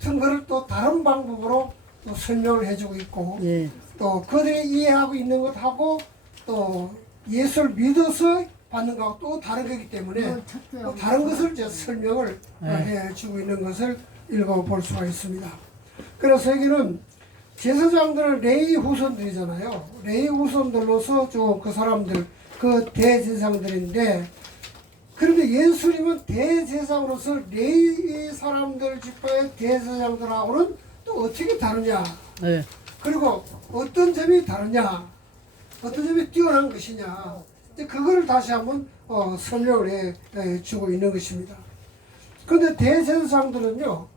같은 거를 또 다른 방법으로 또 설명을 해주고 있고 예. 또 그들이 이해하고 있는 것하고 또 예수를 믿어서 받는 것하고 또 다른 거기 때문에 또 다른 것을 이제 설명을 해주고 있는 것을 읽어볼 수가 있습니다. 그래서 여기는 제사장들은 레위 후손들이잖아요. 레위 후손들로서 좀 그 사람들, 그 대제사장들인데, 그런데 예수님은 대제사장으로서 레위 사람들 지파의 대제사장들하고는 또 어떻게 다르냐? 예. 그리고 어떤 점이 다르냐? 어떤 점이 뛰어난 것이냐? 이제 그거를 다시 한번 설명을 해 주고 있는 것입니다. 그런데 대제사장들은요,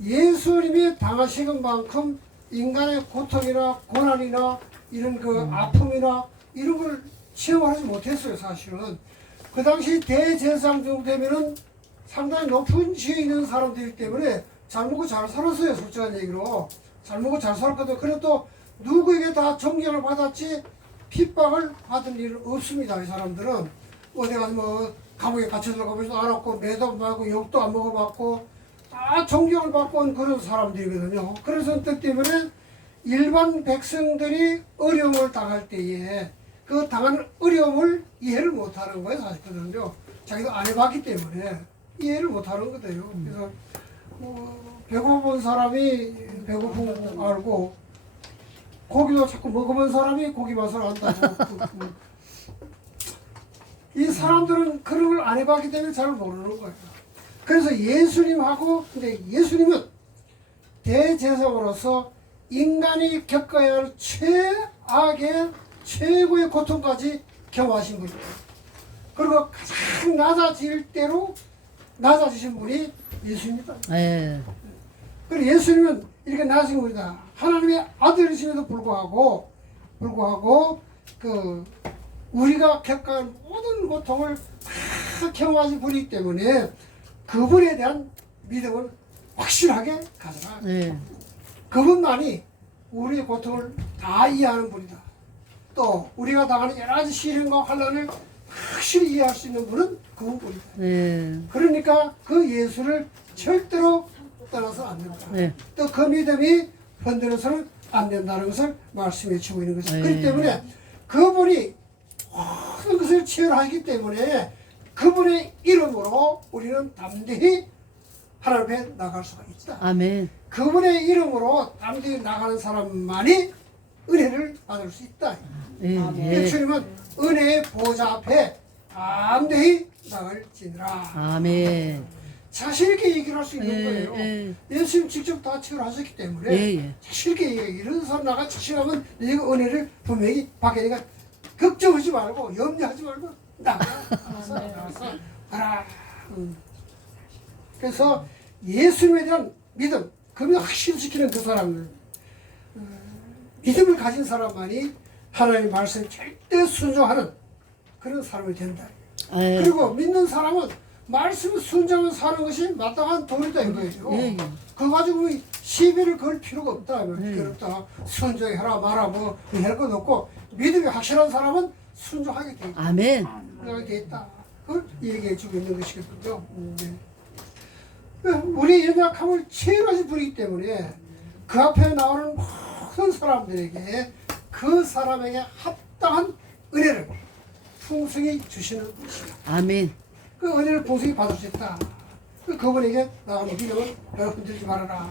예수님이 당하시는 만큼 인간의 고통이나 고난이나 이런 그 아픔이나 이런 걸 체험하지 못했어요, 사실은. 그 당시 대제사장 정도 되면은 상당히 높은 지위에 있는 사람들이기 때문에 잘 먹고 잘 살았어요, 솔직한 얘기로. 잘 먹고 잘 살았거든요. 그래도 또 누구에게 다 존경을 받았지 핍박을 받은 일은 없습니다, 이 사람들은. 어디 가서 뭐 감옥에 갇혀 들어가보지도 않았고, 매도 안 받고, 욕도 안 먹어봤고, 다 존경을 받고 온 그런 사람들이거든요. 그런 선택 때문에 일반 백성들이 어려움을 당할 때에 그 당하는 어려움을 이해를 못하는 거예요, 사실은요. 자기도 안 해봤기 때문에 이해를 못하는 거예요. 그래서 배고픈 사람이 배고픈 거 알고 고기도 자꾸 먹어본 사람이 고기 맛을 안다고. 이 사람들은 그런 걸 안 해봤기 때문에 잘 모르는 거예요. 그래서 예수님하고, 근데 예수님은 대제사장으로서 인간이 겪어야 할 최악의 최고의 고통까지 경험하신 분이에요. 그리고 가장 낮아질 대로 낮아지신 분이 예수입니다. 예. 그리고 예수님은 이렇게 낮으신 분이다. 하나님의 아들이심에도 불구하고 그 우리가 겪어야 할 모든 고통을 다 경험하신 분이기 때문에 그분에 대한 믿음을 확실하게 가져라. 예. 그분만이 우리의 고통을 다 이해하는 분이다. 또 우리가 당하는 여러 가지 시련과 환난을 확실히 이해할 수 있는 분은 그분뿐이다. 예. 그러니까 그 예수를 절대로 떠나서 안 된다. 예. 또 그 믿음이 흔들어서는 안 된다는 것을 말씀해 주고 있는 것입니다. 그렇기 때문에 그분이 모든 것을 치열하기 때문에 그분의 이름으로 우리는 담대히 하나님 앞에 나갈 수가 있다. 아멘. 그분의 이름으로 담대히 나가는 사람만이 은혜를 받을 수 있다. 예. 예. 주님은 은혜의 보좌 앞에 담대히 나갈지니라. 아멘. 자신 있게 얘기를 할 수 있는 예, 거예요. 예. 예수님 직접 다 체결하셨기 때문에 예, 예. 자신 있게 이런 사람 나가 자신하면 내가 은혜를 분명히 받게 되니까 걱정하지 말고 염려하지 말고 나가. 나가서 가라. 그래서 예수님에 대한 믿음, 그 믿음 확실히 지키는 그 사람들, 믿음을 가진 사람만이 하나님의 말씀에 절대 순종하는 그런 사람이 된다. 예. 그리고 믿는 사람은 말씀에 순종하면 사는 것이 마땅한 도리다 이거예요. 예, 예. 그거 가지고 시비를 걸 필요가 없다. 그렇다. 순종해라 마라 뭐 할 것 없고 믿음이 확실한 사람은 순종하게 돼 있다. 아멘. 순종하게 돼 있다. 그걸 얘기해 주고 있는 것이거든요. 우리 연약함을 체험하신 분이기 때문에 그 앞에 나오는 모든 사람들에게 그 사람에게 합당한 은혜를 풍성히 주시는 분이시다. 아멘. 그 은혜를 풍성히 받을 수 있다. 그분에게 나가는 믿음을 흔들지 말아라.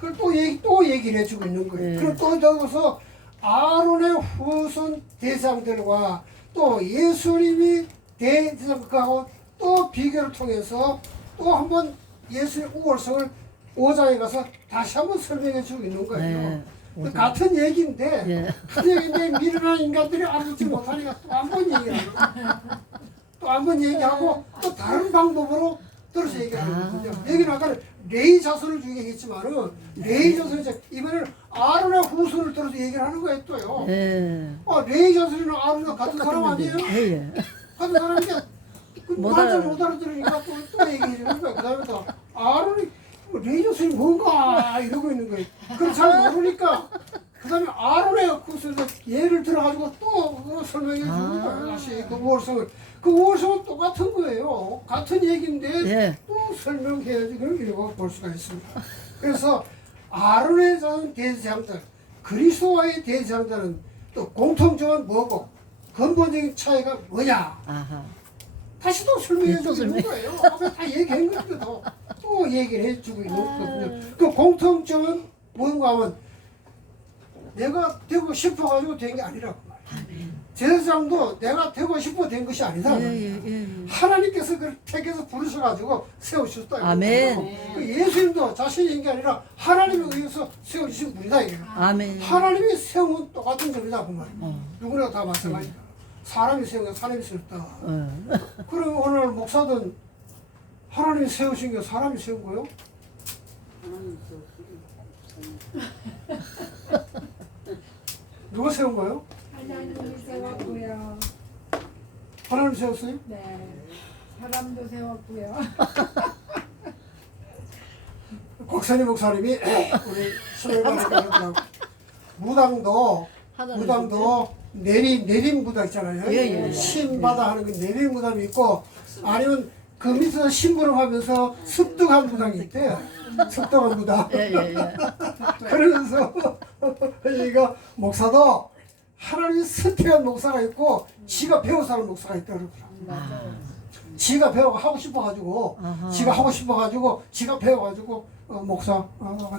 그걸 또 얘기를 해주고 있는 거예요. 그리고 또 더워서 아론의 후손 대상들과 또 예수님이 대상하고 또 비교를 통해서 또 한번 예수의 우월성을 5장에 가서 다시 한번 설명해 주고 있는 거예요. 네, 같은 얘기인데, 예. 그 얘기인데 미련한 인간들이 알아듣지 못하니까 또 한 번 얘기하고, 또 한 번 얘기하고, 또 다른 방법으로 들어서 얘기하는 거거든요. 여기는 아까 레위 자손을 얘기했지만은, 레위 자손이 이번에는 아론의 후손을 들어서 얘기를 하는 거예요, 또요. 예. 레위 자손이랑 아론이랑 같은 사람 아니에요? 예, 예. 같은 사람인데, 못 말잘 알아. 못 알아들으니까 또 얘기해 주는 거야. 그 다음에 또 아론이 레위 자손이 뭔가 이러고 있는 거예요. 그걸 잘 모르니까 그 다음에 아론의 후손에서 예를 들어가지고 또 설명해 주는 거예요. 다시 그 우월성을. 그 우월성은 똑같은 거예요. 같은 얘기인데 예. 또 설명해야지 그걸 읽어볼 수가 있습니다. 그래서 아론의 자손 대제사장들, 그리스도와의 대제사장들은 또 공통점은 뭐고 근본적인 차이가 뭐냐? 아하. 다시 또 설명해 또 주고 있는 설명해. 거예요. 앞에 다 얘기한 건데 또 얘기를 해주고 있는 거거든요. 그 공통점은 뭔가 하면 내가 되고 싶어가지고 된 게 아니라고 말이에요. 제사장도 내가 되고 싶어 된 것이 아니다. 예. 하나님께서 그를 택해서 부르셔가지고 세우셨다. 아멘. 그 예수님도 자신이 한 게 아니라 하나님에 의해서 세우신 분이다. 이거예요. 아멘. 하나님이 세운 똑같은 점이다. 그 말이에요. 어. 누구나 다 마찬가지다. 사람이 세운 게 사람이 세웠다. 어. 그럼 오늘 목사든 하나님이 세우신 게 사람이 세운 거요? 누가 세운 거요? 하나님이 세웠고요. 하나님 세웠어요? 네. 사람도 세웠고요. 곽선희 목사님이 우리 신뢰관에 무당도 내림 무당 있잖아요. 예. 신바다 하는 그 내림 무당이 있고 아니면 그 밑에서 심부름하면서 습득한 무당이 있대요. 습득한 무당. 예. 그러면서 그러니까 목사도 하나님이 선택한 목사가 있고 지가 배워서 하는 목사가 있다 그러더라고요. 지가 배워 하고 싶어가지고 아하. 지가 하고 싶어가지고 지가 배워가지고 목사가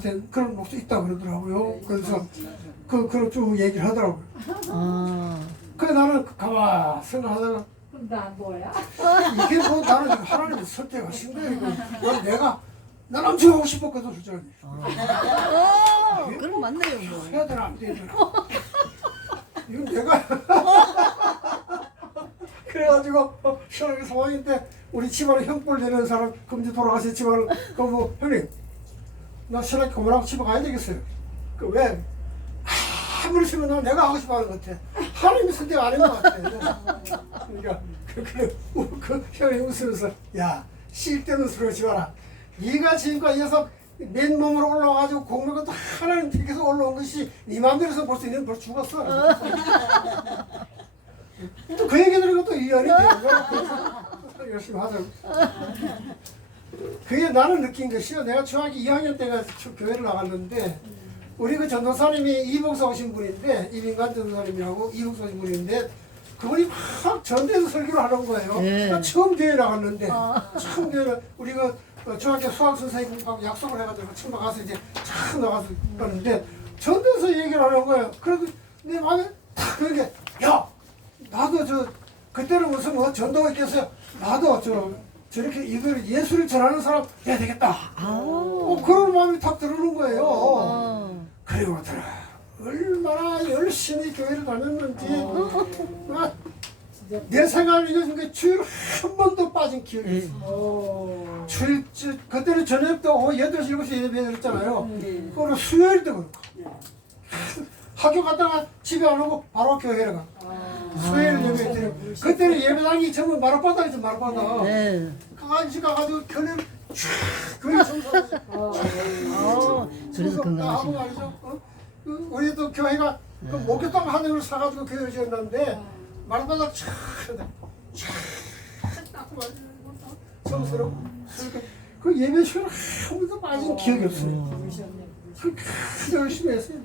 된 그런 목사 있다 그러더라고요. 그래서 그런 쭉 얘기를 하더라고요. 아. 그래 나는 가만 생각하다가 그럼 난 뭐야? 이게 뭐 나는 하나님이 선택하신 거야 이거. 이건 내가 난 엄청 하고 싶었거든 솔직히. 그럼 맞네요 뭐. 해야 되나 안 되나. 이건 내가 그래가지고 시원하게 상황인데 우리 집안에 형벌 내는 사람 금지 돌아가셨지만 그뭐 형님 나 신랑이 그만하고 집에 가야 되겠어요. 그 왜? 아무리 생각하면 내가 하고 싶어 하는 것 같아. 하나님이 선택 안 한 것 같아. 그러니까 그 형이 웃으면서 야 쉴때는 소리 하지 마라. 네가 지금까지 녀석 맨몸으로 올라와가지고 공부가 또 하나님 택해서 올라온 것이 네 마음대로서 볼 수 있는 벌 죽었어. 또 그 얘기 들으니까 또 이해이 되는 거야. 그래서 열심히 하자고. 그게 나는 느낀 것이요. 내가 중학교 2학년 때가 교회를 나갔는데 우리 그 전도사님이 이봉사 오신 분인데 이민관 전도사님이라고 이봉사 오신 분인데 그분이 막 전대에서 설교를 하는 거예요. 네. 나 처음 교회 나갔는데 처음 교회를 우리 그 중학교 수학 선생님하고 약속을 해가지고 처음 가서 이제 참 나가서 가는데 전대에서 얘기를 하는 거예요. 그래도 내 마음에 딱 그런 게 야 나도 그때는 무슨 뭐 전도가 있겠어요. 나도 저렇게 이걸 예수를 전하는 사람 돼야 되겠다. 그런 마음이 탁 들어오는 거예요. 그리고 얼마나 열심히 교회를 다녔는지 내 생활을 잊어준 게 주일 한 번도 빠진 기억이 있어. 주일 그때는 저녁도 오후 8시 7시 예배 드렸잖아요. 그리고 수요일도 그렇고 학교 갔다가 집에 안 오고 바로 교회를 가. 수요일 예배 드리고 그때는 예배당이 전부 마룻바닥이죠. 마룻바닥. 네. 가가지고 교회를 교회 청소하고 그래서 하고 건강하신. 말이죠. 우리도 교회가 그 목욕탕 하늘을 사가지고 교회를 지었는데 마룻바닥 쫙 닦고 말이죠. 청소로 그 예배 시간 한 번도 빠진 기억이 없어요. 그 열심히 했어요.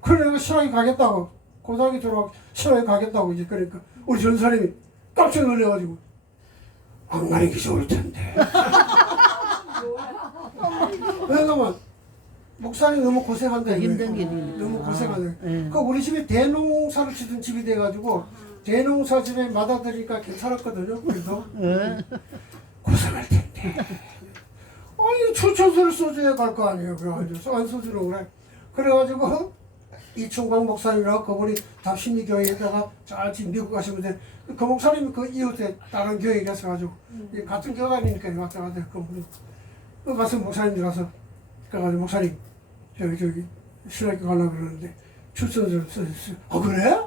그래 내가 신학에 가겠다고 고등학교 졸업 신학에 가겠다고 이제 그러니까 우리 전사님이 깜짝 놀래가지고 안 가는 게 좋을 텐데. 왜냐면 목사님 너무 고생한다 이거예요. 힘든 길이. 너무 고생한다. 네. 그러니까 우리 집이 대농사를 짓던 집이 돼가지고 대농사 집에 맡아드리니까 괜찮았거든요. 그래도 고생할 텐데. 아니 추천서를 써줘야 갈 거 아니에요. 그래가지고 안 써주는 거래. 그래가지고 이충광 목사님이라고 그분이 답심리교회에다가 잘 지금 미국 가시는데 그 목사님이 그 이웃에 다른 교회에 가셔가지고 같은 교회가 아니니까 왔다 갔다 그분이 그 가서 목사님 가서 그래가지고 목사님 저기 신학교 가려고 그러는데 추천서를 써줬어요. 아 그래?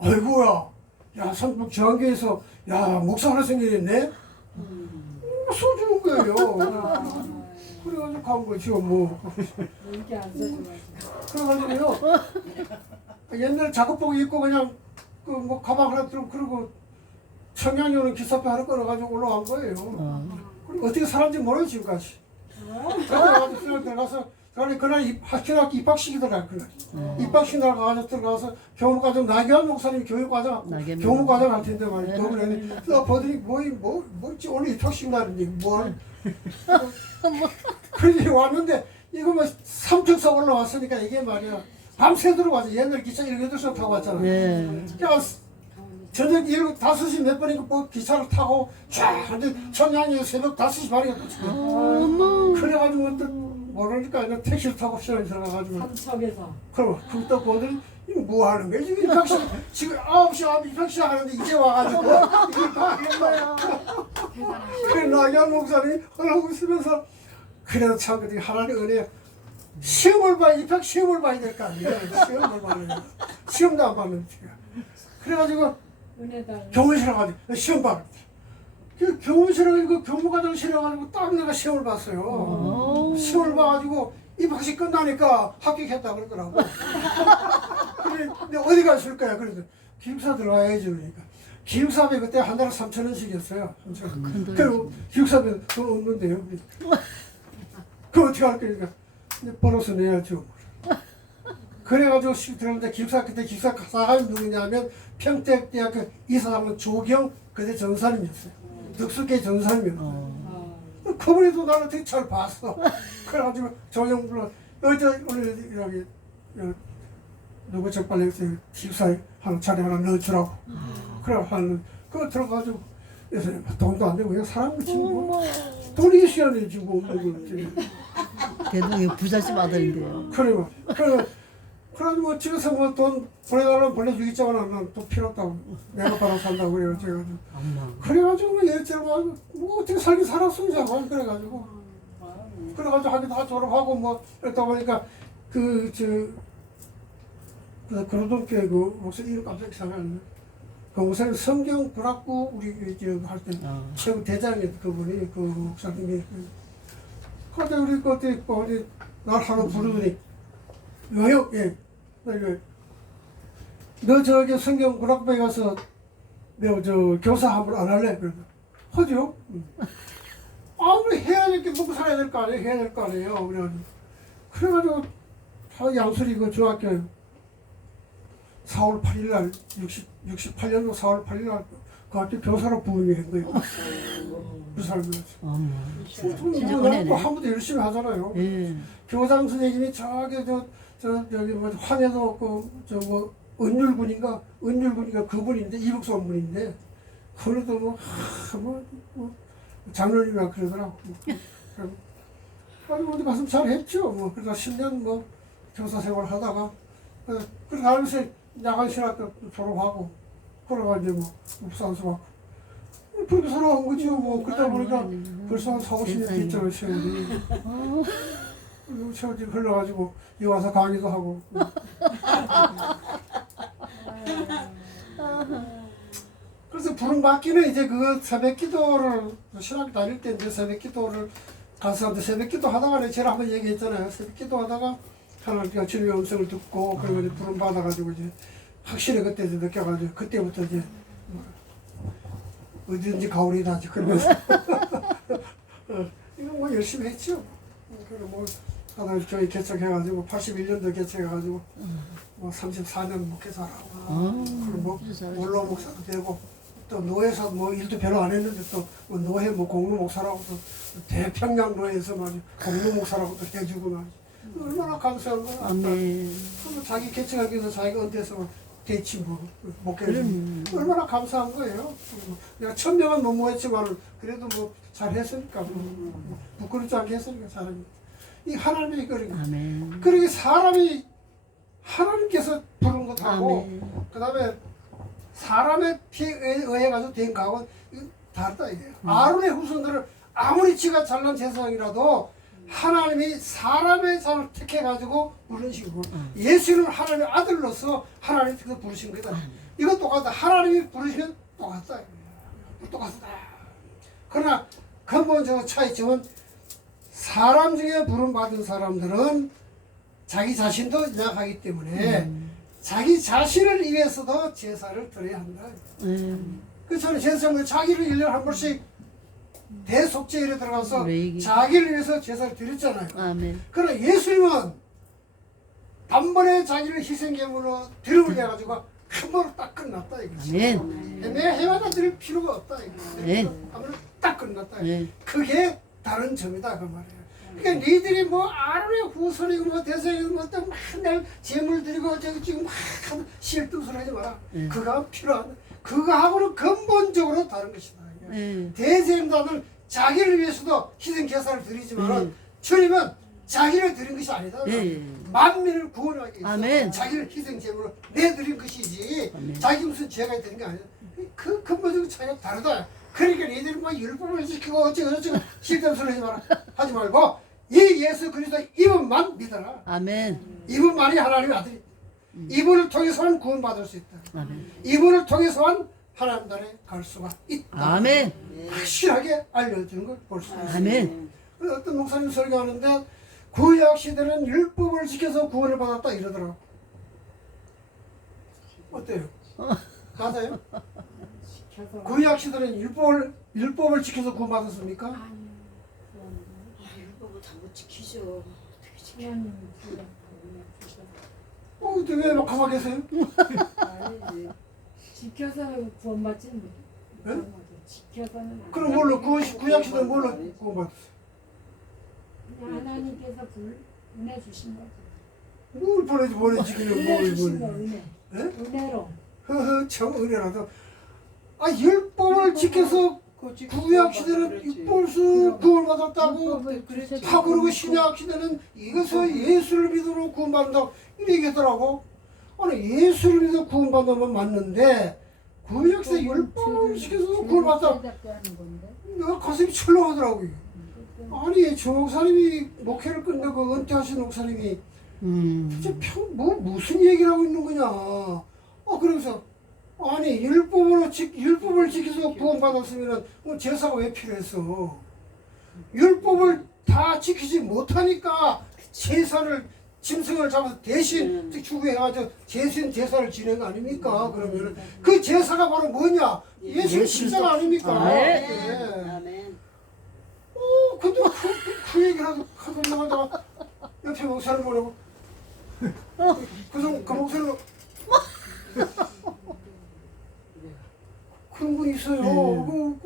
아이고야 야 성북 저항교에서 야 목사 하나 생기겠네? 써주는 거예요. 그래가지고 간 거죠 뭐. 이렇게 안 써줘가지고. 그래가지고요 옛날 작업복 입고 그냥 그 뭐 가방 하나 들고 그러고 청량이 오는 기사표 하나 끌어가지고 올라간 거예요. 어떻게 살았는지 모르죠 지금까지. 들어가서 그날 학교학교 입학식이더라 그날. 입학식 날 가서 들어가서 교무과정 나경원 목사님 교육과정 나경원. 교무과정 할 텐데 말이야. 그러더니 또 보더니 뭐지 오늘 입학식 날인지 뭘. 그래 왔는데 이거 뭐 삼층석 올라왔으니까 이게 말이야. 밤새도록 와서 옛날 기차 7시간 타고 왔잖아. 예. 야, 저녁 5시 몇 번인가 뭐 기차를 타고 쫙 근데 천양이 새벽 5시 반이가 도착해. 그래가지고 또 모르니까 그냥 택시를 타고 시간이 들어가가지고 삼척에서. 그럼 그또 보더니 이거 뭐 하는 거야? 지금 입학식 지금 9시 입학식 하는데 이제 와가지고 이걸 다 했어요. 그래 나경 목사님이 하라고 쓰면서 그래도 참 하나님 은혜 시험을 봐야 입학 시험을 봐야 될 거 아니에요. 시험을 봐야 시험도 안 봤는데 그래가지고 은혜다. 교무실에 가지고 시험 봐. 그 교무실에 가지고 교무과정실에 가지고 딱 내가 시험을 봤어요. 시험을 봐가지고 입학식 끝나니까 합격했다 그러더라고. 그래, 근데 어디 갔을 거야? 그래서 기숙사 들어가야지 그러니까. 기숙사비 그때 한 달에 3,000원씩이었어요. 그리고 기숙사비 돈 없는데요. 그럼 어떻게 할 거니까 이제 벌어서 내야죠. 그래가지고 들어갔는데 기숙사 그때 기숙사 사장이 누구냐면 평택대학교 이사장은 조경 그때 전사님이었어요. 덕수계 전사님이었어요. 그분이도 나를 되게 잘 봤어. 그래가지고 조경 불러 오늘 여기 누구 적발려 기숙사에 하나 자리 하나 넣어주라고. 그래 하는 그거 들어가지고 그래서 돈도 안 되고 그냥 사람 같이 뭐 돈이 있어야지 지금 없는 거지. 대동이 부잣집 아들인데요. 그래요. 그래가지고 뭐 집에서 뭐 돈 보내달라면 보내주겠지만 난또 필요 없다고 내가 바로 산다고 그래요. 제가 그래가지고 뭐 얘처럼 뭐 어떻게 살긴 살았어 이제 그래가지고 하긴 다 졸업하고 뭐 이러다 보니까 그러던교회 그 목사님 이름 깜짝 생각나네. 그 목사님 성경 불학부 우리 할때 최고 대장이었던 그분이 그 목사님이 그때 우리 그때 어디 날 하루 부르더니 여형 예 너 저기 성경 불학부에 가서 너 저 교사 한번 안 할래? 그래서 하죠. 아무리 해야 될 게 먹고 살아야 될 거 아니에요? 해야 될 거 아니에요? 그래가지고 다 양수리 그 중학교 4월 8일 날 68년도 4월 8일 날 그 학교 교사로 부임이 한 거예요. 그 사람들. 진짜 은혜네. 한 번도 열심히 하잖아요. 예. 교장 선생님이 저기 뭐 황해도 뭐 은율군인가 그분인데 이북선 분인데 그래도 뭐 장로님이라 그러더라고. 아니 어디 가서 잘 했죠. 뭐 그래서 10년 뭐 교사 생활 하다가 그래서 하면서 야간신학교 졸업하고 그래가지고 뭐 목사한테 막 그렇게 살아간 거죠. 뭐 그러다 보니까 벌써 한 4, 50년 됐잖아요 세월이. 세월이 흘러가지고 여기 와서 강의도 하고. 그래서 부름받기는 이제 그 새벽 기도를 신학교 다닐 때 이제 새벽 기도를 가서 새벽 기도 하다가 제가 한번 얘기했잖아요. 새벽 기도 하다가 하나님께서 주님의 음성을 듣고 그리고 이제 부름받아가지고 이제 확실히 그때 이제 느껴가지고 그때부터 이제 어디든지 가오리다 그러면서 이거 뭐 열심히 했죠. 그리고 뭐 하나 저희 개척해가지고 81년도 개척해가지고 뭐 34년 목회자라고 그리고 뭐 원로 목사도 되고 또 노예사 뭐 일도 별로 안 했는데 또 뭐 노예 뭐 공로 목사라고 또 대평양 노예에서 막 공로 목사라고 또 해주고 막 얼마나 감사한 거야. 아멘. 그리고 자기 개척하기 위해서 자기가 언제서 대치 뭐 목회를 얼마나 감사한 거예요. 내가 1000명은 못 모았지만 그래도 뭐 잘했으니까 뭐 부끄럽지 않게 했으니까 잘합니다. 이 하나님의 거리가. 아멘. 그러게 사람이 하나님께서 부른 것하고 그다음에 사람의 피에 의해 가지고 된 각은 다르다 이게요. 아론의 후손들을 아무리 지가 잘난 제사장이라도 하나님이 사람의 삶을 택해 가지고 부르신 거. 예수는 하나님의 아들로서 하나님께서 부르신 거다. 이거 똑같다. 하나님이 부르시면 똑같다. 똑같다. 그러나 근본적인 차이점은 사람 중에 부름받은 사람들은 자기 자신도 연약하기 때문에 자기 자신을 위해서도 제사를 드려야 한다. 그래서 저는 제사장은 자기를 1년에 한 번씩 대속죄에 들어가서 레이기. 자기를 위해서 제사를 드렸잖아요. 아멘. 그러나 예수님은 단번에 자기를 희생제물로 드려버려가지고 한 번으로 딱 끝났다 이거지. 아멘. 매 해마다 드릴 필요가 없다 이거지. 네. 한 번으로 딱 끝났다. 네. 그게 다른 점이다 그 말이에요. 그러니까 니들이 뭐 아론의 후손이고 뭐 대세이고 뭐또 맨날 제물 드리고 저기 지금 막 실뜻을 하지 마라. 네. 그가 필요한 그거하고는 근본적으로 다른 것이다. 네. 대제사장은 자기를 위해서도 희생 제사를 드리지만 주님은 자기를 드린 것이 아니다. 네. 만민을 구원하기 위해서 아멘. 자기를 희생 제물로 내드린 것이지 아멘. 자기 무슨 죄가 드린 게 아니다. 그 근본적인 차이가 다르다. 그러니까 니들이 뭐 율법을 지키고 어쩌고 실담 소리 하지 말고 이 예수 그리스도 이분만 믿어라. 아멘. 이분만이 하나님의 아들이. 이분을 통해서만 구원받을 수 있다. 아멘. 이분을 통해서만 하나님 나라에 갈 수가 있다. 아멘. 확실하게 알려주는 걸 볼 수 있습니다. 아멘. 어떤 목사님 설교하는데 구약 시대는 율법을 지켜서 구원을 받았다 이러더라고. 어때요? 맞아요? 시켜서. 구약 시대는 율법을 지켜서 구원받았습니까? 아니. 율법을 다 못 지키죠. 하나님 근데 왜 막 가만히 계세요? 아니지. 지켜서 구원받지는 네? 못해. 지켜서는 안 그럼 돼. 뭘로 구약 시대는 뭘로 구원받았어요? 그냥 하나님께서 보내주신 거지. 뭘 보내지기는 뭘 보내주신 거 보내? 은혜. 예? 은혜로. 허허 참 은혜라도 율법을 지켜서 구약 시대는 율법을 구원받았다고 율법을 그랬지. 다 그러고 신약 시대는 이것을 예수를 믿으러 구원받는다고 이렇게 얘기하더라고. 아니 예수를 믿어 구원받으면 맞는데 구약 시대 율법을 지켜서 구원받았다. 내가 가슴이 철렁하더라고요. 아니 저 목사님이 목회를 끝내고 은퇴하신 목사님이 진짜 무슨 얘기를 하고 있는 거냐. 그러면서 아니 율법을 지켜서 구원받았으면 제사가 왜 필요했어? 율법을 다 지키지 못하니까 제사를 짐승을 잡아서 대신 추구해가지고 제사를 지낸 거 아닙니까? 그러면은 그 제사가 바로 뭐냐? 예수 십자가 아닙니까? 아멘. 네. 아멘. 근데 그 얘기를 하고 나가다가 옆에 목사를 보내고 그 목사를 그런 분 있어요.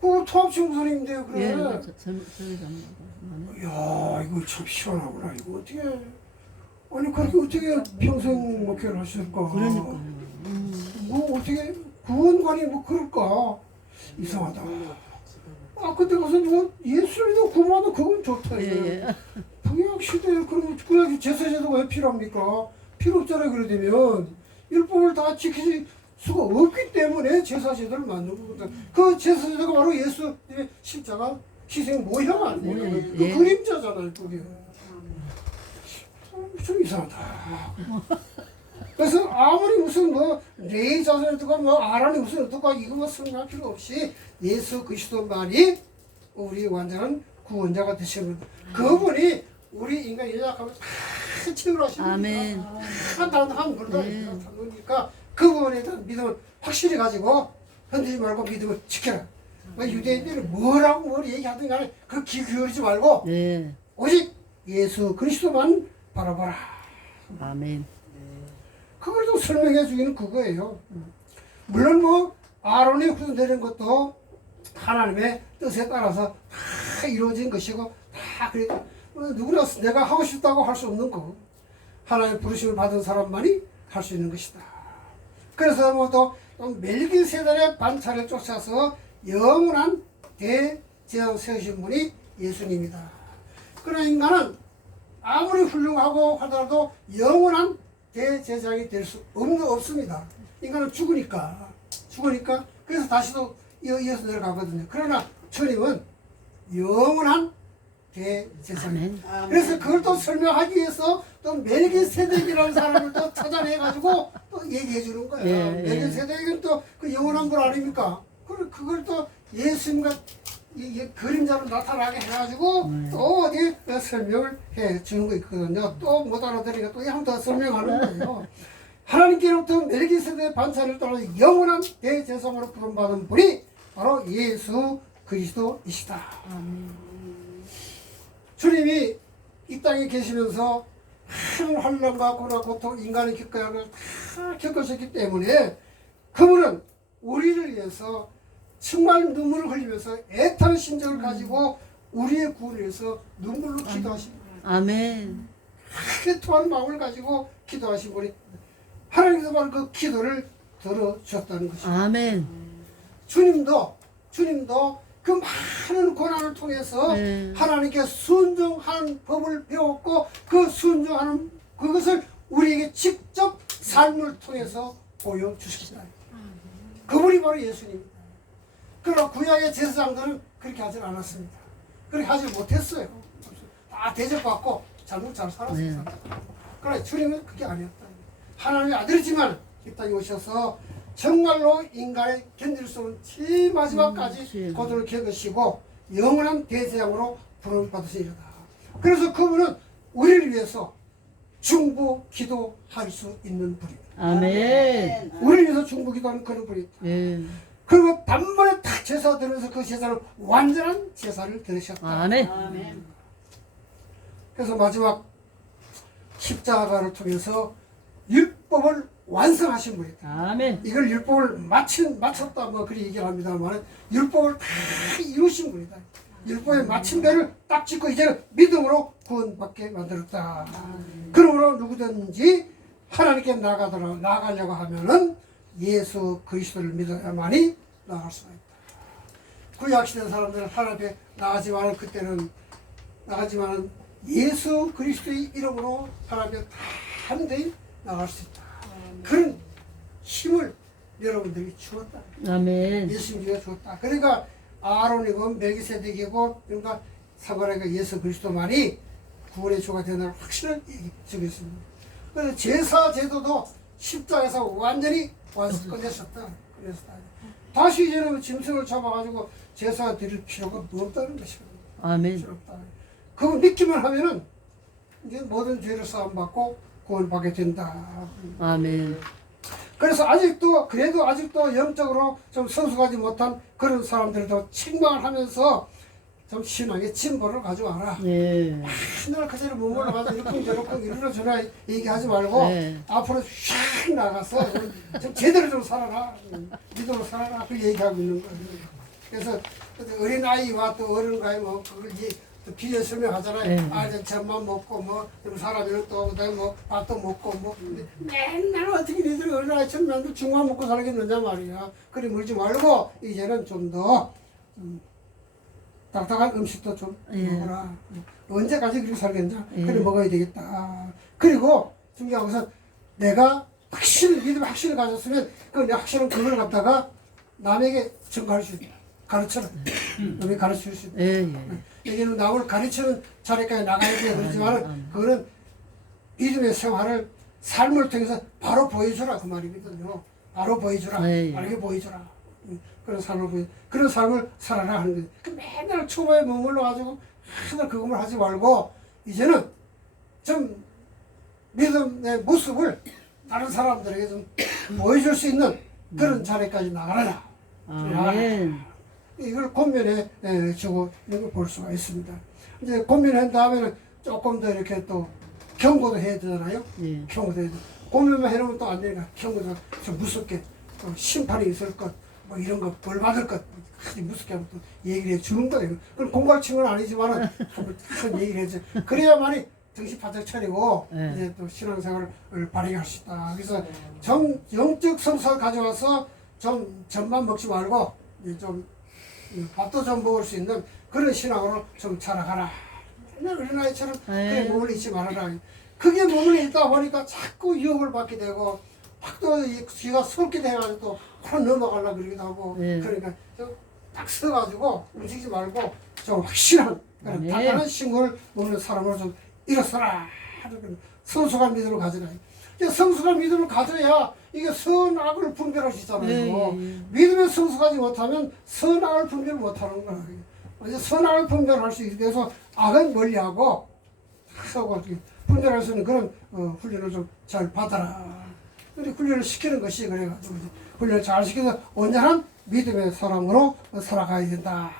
그 토합치 목사님인데요. 그래. 예, 저기 좀. 야 이거 참 시원하구나. 이거 어떻게 아니 그렇게 어떻게 평생 목회를 하실까? 그러니까요. 뭐 어떻게 구원관이 뭐 그럴까? 이상하다. 그때 가서 뭐 예수님도 구원하도 그건 좋다. 예, 예. 구약 시대에 그럼 구약 제사제도가 왜 필요합니까? 필요 없잖아요. 그래 되면 율법을 다 지키지 수가 없기 때문에 제사제도를 만든 거거든. 그 제사제도가 바로 예수님의 십자가 희생 모형 아니에요? 모형, 그 예. 그림자잖아요. 그게. 좀 이상하다. 그래서 아무리 무슨 뭐 레이 자손이 어떡하 뭐 아란이 무슨 어떡하 이거 뭐 생각할 필요 없이 예수 그리스도만이 우리 완전한 구원자가 되시는 그분이 우리 인간 연약함을 다 치유하시는 아멘. 한 분다 네. 그러니까 그분에 대한 믿음을 확실히 가지고 흔들지 말고 믿음을 지켜라. 유대인들은 뭐라고 뭘 얘기하든 간에 그 귀 기울이지 말고 네. 오직 예수 그리스도만 바라봐라. 아멘. 그걸 좀 설명해 주기는 그거예요. 물론 뭐 아론이 후손되는 것도 하나님의 뜻에 따라서 다 이루어진 것이고 다 그래 누구나 내가 하고 싶다고 할 수 없는 거. 하나님의 부르심을 받은 사람만이 할 수 있는 것이다. 그래서 뭐 또 멜기세덱의 반차를 쫓아서 영원한 대제사장 세우신 분이 예수님이다. 그러나 인간은 아무리 훌륭하고 하더라도 영원한 대제사장이 될 수 없습니다. 인간은 죽으니까 그래서 다시 또 이어서 내려가거든요. 그러나 주님은 영원한 대제사장. 그래서 그걸 또 설명하기 위해서 또 멜기세덱이라는 사람을 또 찾아내가지고 또 얘기해 주는 거예요. 예, 예. 멜기세덱은 또 그 영원한 분 아닙니까? 그걸 또 예수님과 이 그림자로 나타나게 해가지고 또 어디 설명을 해 주는 거 있거든요. 또 못 알아들으니까 또 한 번 더 설명하는 거예요. 하나님께로부터 멜기세덱 반차를 따라 영원한 대제사장으로 부름받은 분이 바로 예수 그리스도이시다. 아멘. 주님이 이 땅에 계시면서 많은 환난과 고난, 고통, 인간의 겪어야 할 다 겪으셨기 때문에 그분은 우리를 위해서 정말 눈물을 흘리면서 애타는 심정을 가지고 우리의 구원을 위해서 눈물로 기도하신 분이에요. 아멘. 크게 토하는 마음을 가지고 기도하신 분이 하나님께서 바로 그 기도를 들어주셨다는 것입니다. 아멘. 주님도 그 많은 고난을 통해서 네. 하나님께 순종하는 법을 배웠고 그 순종하는 그것을 우리에게 직접 삶을 통해서 보여주셨다. 그분이 바로 예수님입니다. 그러나 구약의 제사장들은 그렇게 하지 않았습니다. 그렇게 하지 못했어요. 다 대접받고 잘 살았어요. 그러나 주님은 그게 아니었다. 하나님의 아들이지만 이 땅에 오셔서 정말로 인간의 견딜 수 없는 제일 마지막까지 고통을 겪으시고 영원한 대제장으로 부름을 받으시리다. 그래서 그분은 우리를 위해서 중보 기도할 수 있는 분입니다. 아멘. 우리를 위해서 중보 기도하는 그런 분이다. 예. 그리고 단번에 딱 제사 드리면서 그 제사를 완전한 제사를 드리셨다. 아멘. 아멘. 그래서 마지막 십자가를 통해서 율법을 완성하신 분이다. 아멘. 이걸 율법을 마쳤다 뭐 그리 얘기를 합니다만 율법을 다 이루신 분이다. 율법의 마침배를 딱 짓고 이제는 믿음으로 구원받게 만들었다. 그러므로 누구든지 하나님께 나가려고 하면은 예수 그리스도를 믿어야만이 나갈 수가 있다. 구약시대 사람들은 하나님 앞에 나가지만은 그때는 나가지만은 예수 그리스도의 이름으로 하나님 앞에 단단히 나갈 수 있다. 그런 힘을 여러분들이 주었다. 아멘. 예수님이 주었다. 그러니까 아론이고 멜기세덱이고 그러니까 사바라가 예수 그리스도만이 구원의 주가 되는 확신을 주겠습니다. 그래서 제사 제도도 십자가에서 완전히 끝냈었다. 다시 이제는 짐승을 잡아가지고 제사 드릴 필요가 없다는 것입니다. 아멘. 그거 믿기만 하면은 이제 모든 죄를 사함받고 구원받게 된다. 아멘. 그래서 그래도 아직도 영적으로 좀 성숙하지 못한 그런 사람들도 책망을 하면서 좀 신앙의 진보를 가져와라. 예. 신앙을 그대로 머물러 가지고 이렇게 이리로 저리로 얘기하지 말고 네. 앞으로 샥 나가서 좀 제대로 좀 살아라. 믿음으로 살아라. 그 얘기하고 있는 거예요. 그래서 어린아이와 또 어른과의 뭐 그걸 이제 비교 설명하잖아요. 네. 아이들 젖만 먹고 뭐 사람들은 또 그다음에 뭐 밥도 먹고 뭐 근데 맨날 어떻게 니들 어린아이처럼 맨날 중만 먹고 살겠느냐 말이야. 그래 물지 말고 이제는 좀 더 딱딱한 음식도 좀 먹어라. 언제까지 그렇게 살겠냐? 그래 먹어야 되겠다. 그리고 중요한 것은 내가 믿음 확신을 가졌으면 그 확신은 그걸 갖다가 남에게 전가할 수 있다. 가르쳐라. 남에게 가르칠 수 있다. 예. 여기는 남을 가르치는 자리까지 나가야 돼. 그렇지만 그거는 믿음의 생활을 삶을 통해서 바로 보여주라 그 말이거든요. 바로 보여주라. 바르게 보여주라. 그런 삶을 살아라 하는 거예요. 그 맨날 초보에 머물러 가지고 맨날 그것만 하지 말고 이제는 좀 믿음의 모습을 다른 사람들에게 좀 보여줄 수 있는 그런 자리까지 나가라. 아멘. 이걸 권면해 주고 있는 걸 볼 수가 있습니다. 이제 권면한 다음에는 조금 더 이렇게 또 경고도 해야 되잖아요. 예. 경고도 해야 돼. 권면만 해놓으면 또 안 되니까 경고도 좀 무섭게 또 심판이 있을 것, 뭐 이런 거 벌 받을 것 아주 무섭게 하면 또 얘기를 해 주는 거예요. 그럼 공부할 친구는 아니지만은 한번 얘기를 해줘. 그래야만이 정신 바짝 차리고 이제 또 신앙생활을 발휘할 수 있다. 그래서 영적 성사를 가져와서 좀 젖만 먹지 말고 이제 좀 밥도 좀 먹을 수 있는 그런 신앙으로 좀 자라가라. 맨날 어린아이처럼 그래 몸을 잊지 말아라. 그게 몸을 잊다 보니까 자꾸 유혹을 받게 되고 팍또 귀가 솟게 돼가지고 또 확 넘어가려고 그러기도 하고 그러니까 좀 딱 서가지고 움직이지 말고 좀 확실한 그런 단단한 신고를 먹는 사람으로 좀 일어서라. 성숙한 믿음을 가져라. 성숙한 믿음을 가져야 이게 선악을 분별할 수 있잖아요. 믿음에 성숙하지 못하면 선악을 분별 못하는 거야. 이제 선악을 분별할 수 있게 해서 악은 멀리하고 서고 분별할 수 있는 그런 훈련을 좀 잘 받아라. 그리고 훈련을 시키는 것이 그래가지고 훈련을 잘 시켜서 온전한 믿음의 사람으로 살아가야 된다.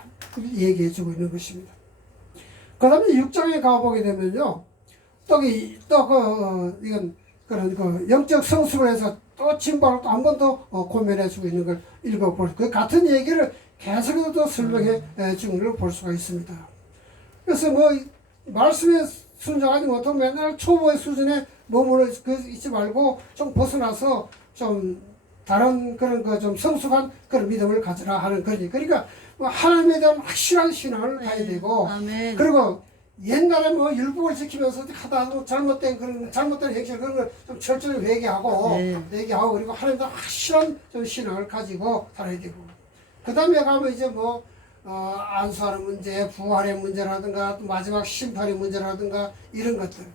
얘기해주고 있는 것입니다. 그 다음에 6장에 가보게 되면요, 이건 그런 그 영적 성숙을 해서 또 진발을 또 한 번 더 고면해주고 있는 걸 읽어볼 그 같은 얘기를 계속해서 또 설명해 주는 걸 볼 수가 있습니다. 그래서 뭐 말씀에 순종하지 못하고 맨날 초보의 수준에 머물러 있지 말고 좀 벗어나서 좀 다른 그런 그 좀 성숙한 그런 믿음을 가져라 하는 거지. 그러니까 뭐 하나님에 대한 확실한 신앙을 가야 되고, 아멘. 그리고 옛날에 뭐 율법을 지키면서 하다도 잘못된 행실 그런 걸 좀 철저히 회개하고 그리고 하나님에 대한 확실한 좀 신앙을 가지고 살아야 되고, 그 다음에 가면 이제 뭐 안수하는 문제, 부활의 문제라든가 또 마지막 심판의 문제라든가 이런 것들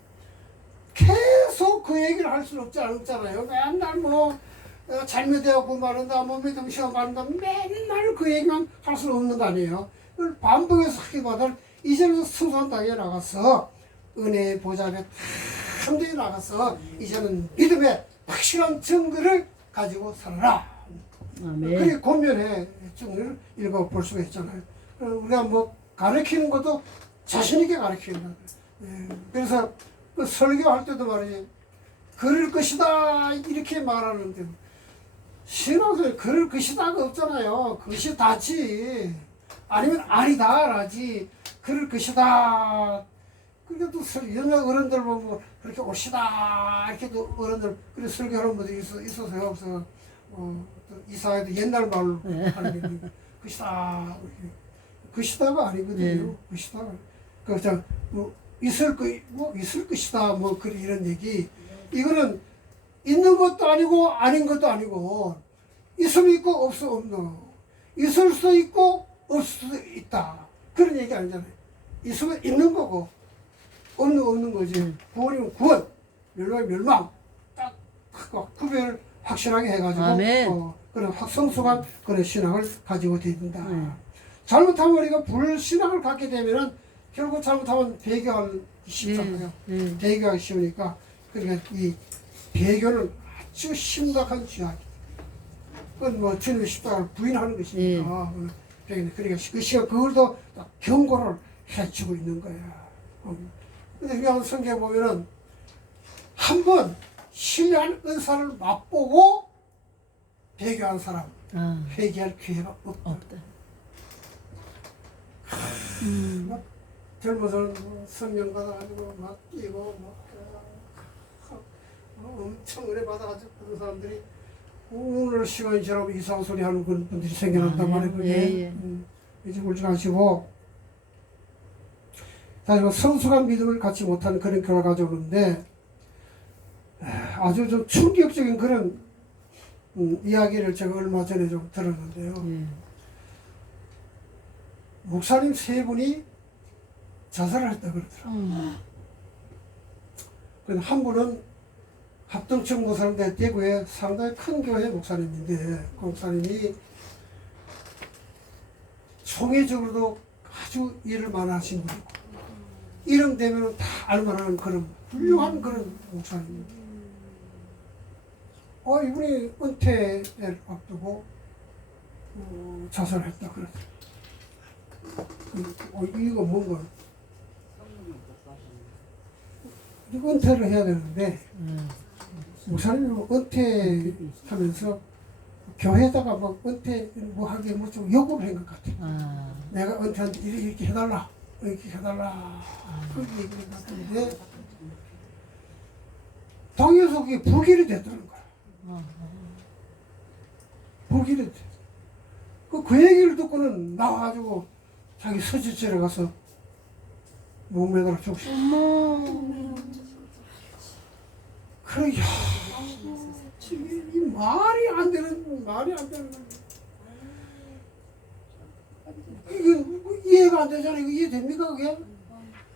계속 그 얘기를 할 수는 없잖아요. 맨날 뭐 잘못되었고 말한다, 뭐 믿음 시험 말한다, 맨날 그 얘기만 할 수는 없는 거 아니에요. 그걸 반복해서 하기보다는 이제는 성소한 땅에 나가서 은혜의 보좌 앞에 담대히 나가서 이제는 믿음의 확실한 증거를 가지고 살아라. 아멘. 그게 권면의 증거를 읽어볼 수가 있잖아요. 우리가 뭐 가르치는 것도 자신있게 가르친다. 그래서 그 설교할 때도 말이지, 그럴 것이다 이렇게 말하는데 신앙생활 그럴 것이다가 없잖아요. 그것이 다지, 아니면 아니다라지, 그럴 것이다. 그게 또 옛날 어른들 보면 그렇게 옳시다 이렇게 또 어른들 그래 설교하는 분들이 있어서요. 그래서 또 이사회도 옛날 말로 하는 게 것이다. 것이다가 아니거든요. 것이다. 그냥 뭐 있을 것이다. 뭐 그런 이런 얘기. 이거는 있는 것도 아니고 아닌 것도 아니고, 있으면 있고 없는, 있을 수도 있고 없을 수도 있다. 그런 얘기 아니잖아요. 있으면 있는 거고 없는 거지. 구원이면 구원, 멸망이면 멸망. 딱 구별을 확실하게 해가지고 그런 성숙한 그런 신앙을 가지고 된다. 잘못하면 우리가 불신앙을 갖게 되면은 결국 잘못하면 배교하기 쉽잖아요. 배교하기 쉬우니까, 그러니까 이 배교는 아주 심각한 죄악이다. 그건 뭐 주님의 십자가를 부인하는 것이니까. 그러니까 그 시간 그걸도 경고를 해주고 있는 거야. 근데 우리가 성경에 보면은 한번 신뢰한 은사를 맛보고 배교한 사람 회개할 기회가 없다. 막 젊어서는 성령 받아가지고 막 뛰고 엄청 은혜 받아가지고 그런 사람들이 오늘 시간이 지나면 이상한 소리 하는 그런 분들이 생겨난단 말이에요. 이제 울지 마시고, 다시 성숙한 믿음을 갖지 못하는 그런 결과가 가져오는데, 아주 좀 충격적인 그런 이야기를 제가 얼마 전에 좀 들었는데요. 목사님 3분이 자살을 했다 그러더라고요. 근데 한 분은 합동청 목사인데 대구에 상당히 큰 교회 목사님인데, 그 목사님이 총회적으로도 아주 일을 많이 하신 분이고, 이름 되면 다 알만한 그런 훌륭한 그런 목사님입니다. 이분이 은퇴를 앞두고 자살했다 그러더라고요. 이거 뭔가 이거 은퇴를 해야 되는데, 목사님은 은퇴하면서 교회에다가 뭐 은퇴 뭐 하게 뭐 좀 요구를 한 것 같아. 내가 은퇴한테 이렇게 해달라, 이렇게 해달라, 그렇게 얘기를 했는데 당에서 그게 불길이 됐다는 거야. 불길이 돼. 그 얘기를 듣고는 나와가지고 자기 서지철에 가서 목매달아 죽었어. 그래, 야, 이 말이 안 되는 이거 이해가 안 되잖아. 이거 이해됩니까 그게?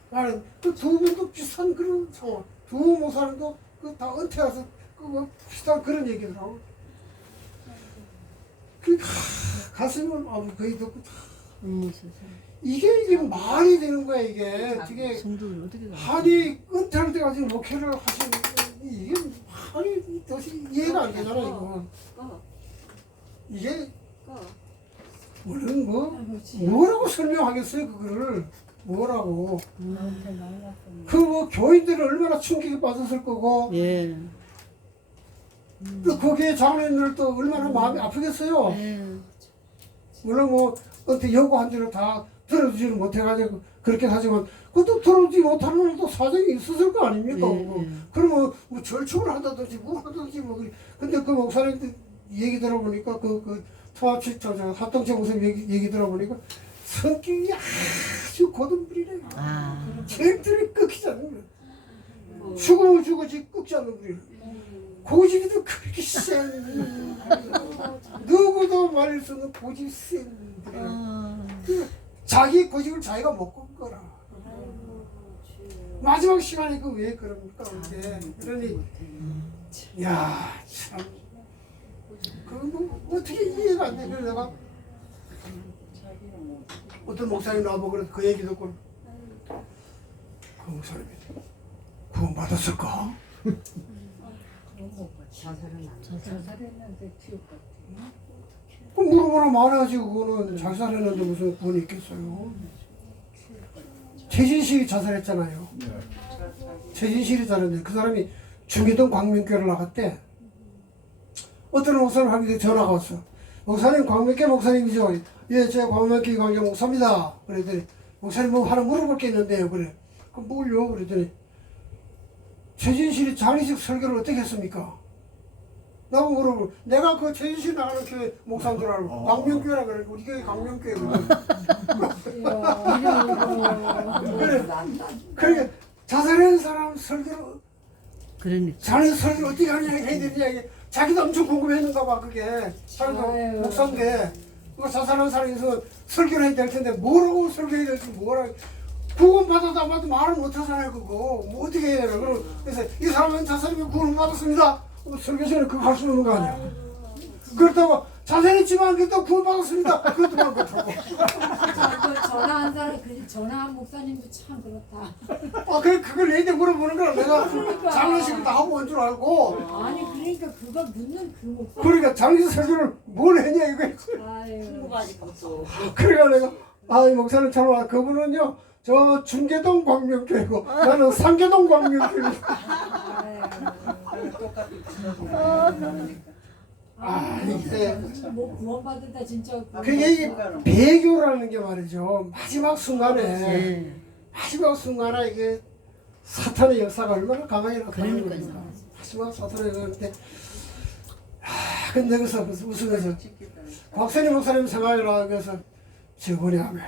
나는 그 두 분도 비슷한 그런 상황. 두 목사님도 그 다 은퇴해서 그 비슷한 그런 얘기더라고. 그 가슴을 거의 듣고 이게 말이 되는 거야 이게. 되게 한이 은퇴할 때까지 목회를 하시는 이게 한이 도대체 이해가 안 되잖아 이거. 이게 우리는 아버지. 뭐라고 설명하겠어요 그거를 뭐라고 나한테 말랐어. 그 뭐 교인들은 얼마나 충격이 받았을 거고 예. 또 거기에 장로님들도 얼마나 마음이 아프겠어요. 예. 물론 뭐 어떻게 요구한 대로 다 들어주지는 못해가지고 그렇게 하지만 그것도 들어주지 못하는 또 사정이 있었을 거 아닙니까? 예, 뭐. 예. 그러면 뭐 절충을 한다든지 뭐 하든지 뭐 근데 그 목사님 얘기 들어보니까 그 통합치 저 합동체 목사님 얘기 들어보니까 성격이 아주 고든분이래요. 아. 절대로 끊기지 않는 거예요. 죽으면 죽어지 끊지 않는 분이에요. 고집이도 그렇게 센 누구도 말릴 수 없는 고집 센 분이에요. 아. 자기 고집을 자기가 못 꺾은 거라. 마지막 시간에 그 왜 그럽니까? 그러니 야참 그뭐 어떻게 이해가 안 돼. 그래서 내가 어떤 목사님 나보고 그래서 그 얘기 듣고 그 목사님이 구원 받았을까? 자살했는데 피웠 같아. 그 물어보나 말아가지고 그거는 자살했는데 무슨 구원이 있겠어요? 최진실이 자살했잖아요. 최진실이 자살했는데 그 사람이 중계동 광명교회를 나갔대. 어떤 목사님 하길래 전화가 왔어. 목사님 광명교회 목사님이죠? 예, 제가 광명교회 광교 목사입니다. 그랬더니 목사님 뭐 하나 물어볼 게 있는데요. 그래. 그럼 뭘요? 그랬더니 최진실이 장례식 설교를 어떻게 했습니까? 나보고 물어보고 내가 그 최진실 나가는 교회 목사인 줄 알고 광명교회라 그래. 우리 교회 광명교회거든. 그래. 그러니까 자살한 사람 설교를 그러니까. 자네 설교를 어떻게 하느냐 해야 되느냐 이게 자기도 엄청 궁금했는가 봐 그게 자기도 아유. 목사인데 그 자살한 사람이 있으면 설교를 해야 될 텐데 뭐라고 설교해야 될지 뭐라 구원 받아도 안 받아도 말을 못 하잖아요 그거 뭐 어떻게 해야 되나 그래서 이 사람은 자살이면 구원 받았습니다 설교전에 그거 할 수 없는 거 아니야 그렇다고 자살했지만 그래도 구원 받았습니다 그것도 말 못하고 전화한 사람, 그 전화한 목사님도 참 그렇다. 그래 그걸 얘한테 물어보는 거라 내가 그러니까. 장례식을 다 하고 온 줄 알고 아니 그러니까 그거 묻는 그 목사. 그러니까 장례식 설교를 뭘 했냐 이거 아유. 궁금하니까 또. 그러니까 내가 이 목사님 참 와. 그분은요 저 중계동 광명교회고 나는 상계동 광명교회. 이게 뭐 구원받았다 진짜. 그게 배교라는 게 말이죠. 마지막 순간에 예. 마지막 순간에 이게 사탄의 역사가 얼마나 강하게 나타나는 그러니까요. 겁니까? 마지막 사탄의 역사인데 근데 그래서 웃으면서 박선희 목사님 생각이 나서 그래서 저번에 하면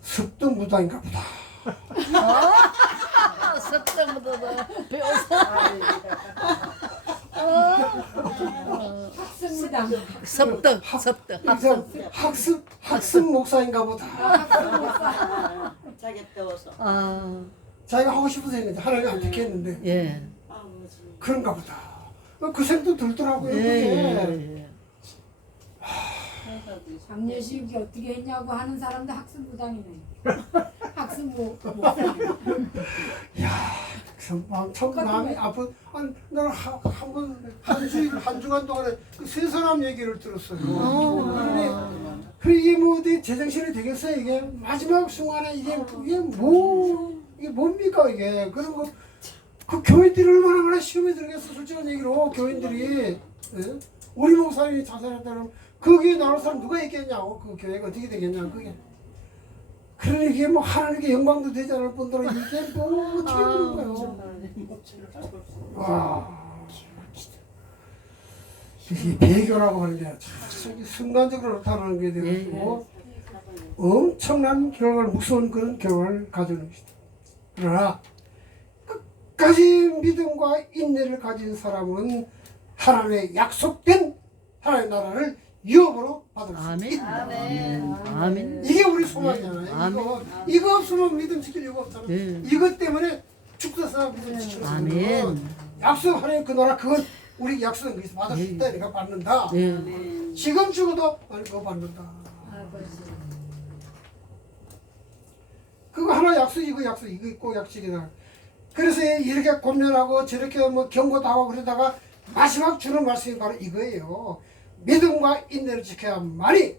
습등무당인가 보다. 섭정보다 배워서. 학습니다. 섭덕. 그래서 학습 목사인가 보다. 자기 배워서. 아. 자기가 하고 싶어서 했는데 하나님 안 시켰는데 예. 아버지. 그런가 보다. 그 생도 들더라고요. 예. 그게. 예. 장례식이 어떻게 했냐고 하는 사람도 학습무당이네. 학습무. 참 마음이 아픈. 아니, 나는 한 주간 동안에 그 세 사람 얘기를 들었어요. 그러니 이게 뭐 어디 제정신이 되겠어요? 이게 마지막 순간에 이게 뭡니까 이게? 그런 거. 그 교인들이 얼마나 시험에 들어겠어 솔직한 얘기로 교인들이 예? 우리 목사님이 자살했다면 거기에 나올 사람 누가 있겠냐고 그 교회가 어떻게 되겠냐고 그게 그러니 이게 뭐 하나님께 영광도 되지 않을 뿐더러 이게 뭐 어떻게 그런 거예요 와 이게 배교라고 하는 게 참 순간적으로 나타나는 게 되고 엄청난 결과를 무서운 그런 결과를 가져오는 것이다 그러나 끝까지 믿음과 인내를 가진 사람은 하나님의 약속된 하나님의 나라를 유업으로 받을 수 아멘. 있다. 아멘. 이게 우리 소망이잖아요. 아멘. 이거 없으면 믿음 지킬 이유가 없잖아. 예. 이것 때문에 죽어서 믿음 지키는 아멘. 약속 하나님 그 나라 그건 우리 약속은 거기서 받을 수 있다. 내가 받는다. 예. 지금 죽어도 아니 그거 받는다. 그거 하나 약속 이거 꼭 약속이다. 그래서 이렇게 고민하고 저렇게 뭐 경고도 하고 그러다가 마지막 주는 말씀이 바로 이거예요. 믿음과 인내를 지켜야만이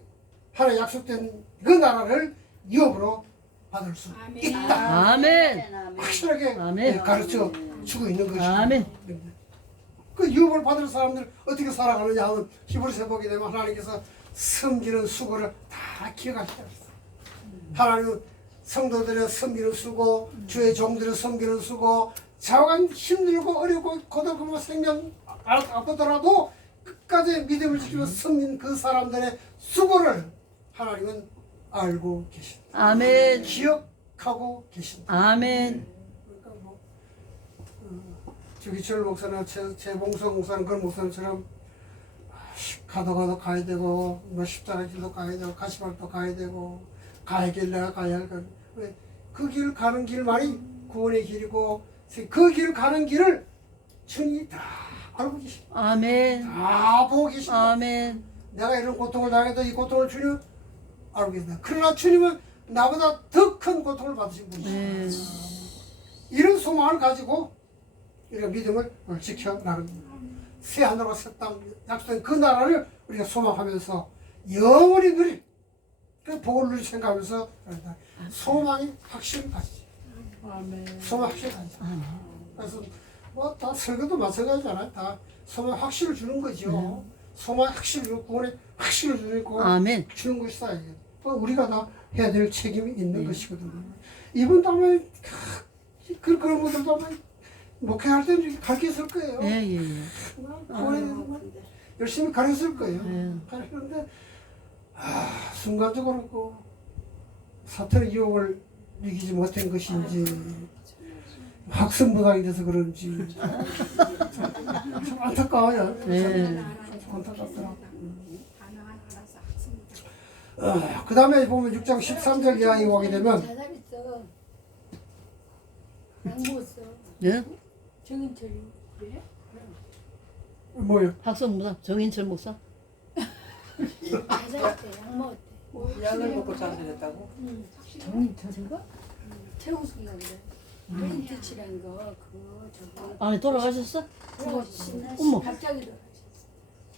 하나님 약속된 그 나라를 유업으로 받을 수 아멘. 있다. 아멘. 확실하게 아멘. 가르쳐 주고 있는 것입니다. 아멘. 그 유업을 받을 사람들 어떻게 살아가느냐 하면 히브리서 보게 되면 하나님께서 섬기는 수고를 다 기억하시다. 하나님은 성도들의 섬기는 수고, 주의 종들의 섬기는 수고, 자관 힘들고 어렵고 고독하고 생명 아프더라도 끝까지 믿음을 지키며 섬긴 그 사람들의 수고를 하나님은 알고 계신다. 아멘. 기억하고 계신다. 아멘. 그러니까 뭐 주기철 목사나 재봉성 목사는 그런 목사님처럼 가도 가야 되고 뭐 십자가 길도 가야 되고 가시밭도 가야 되고 가야 길 내가 가야 할 건 그 길 가는 길만이 구원의 길이고 그 길 가는 길을 주님이 다 알고 계십니다. 아멘. 다 보고 계십니다. 아멘. 내가 이런 고통을 당해도 이 고통을 주님 알고 계십니다. 그러나 주님은 나보다 더 큰 고통을 받으신 분이십니다. 네. 이런 소망을 가지고 우리가 믿음을 지켜 나갑니다. 새 하늘과 새 땅 약속된 그 나라를 우리가 소망하면서 영원히 누릴 그 복을 누릴 생각하면서 소망이 확실히 가지지. 소망 확실히 가지지. 그래서 뭐 다 설교도 마찬가지잖아요. 다 소망 확실을 주는 거죠. 소망 확실을 주고 구원의 확실을 주고 아멘. 주는 것이다. 이게. 또 우리가 다 해야 될 책임이 있는 것이거든요. 이분 다음에 그런 분들도 아마 목회할 때는 이렇게 가르쳤을 거예요. 예, 예, 예. 열심히 가르쳤을 거예요. 네. 가르쳤는데 순간적으로 그 사탄의 유혹을 이기지 못한 것인지 학습무당이 돼서 그런지 참 안타까워요. 네. 안타깝더라. 가능한 알아서 학습. 그 다음에 보면 6장 13절 이하에 오게 되면 잘했어. 안 먹었어. 예? 정인철이 그래? 뭐요? 학성무사 정인철 목사. 잘했대. 약 먹었대. 약을 먹고 자살했다고? 정인철인가? 태우승인가 그래. 페인트칠한 거 그거 저거 아니 돌아가셨어? 그거 어머. 갑자기 돌아가셨어.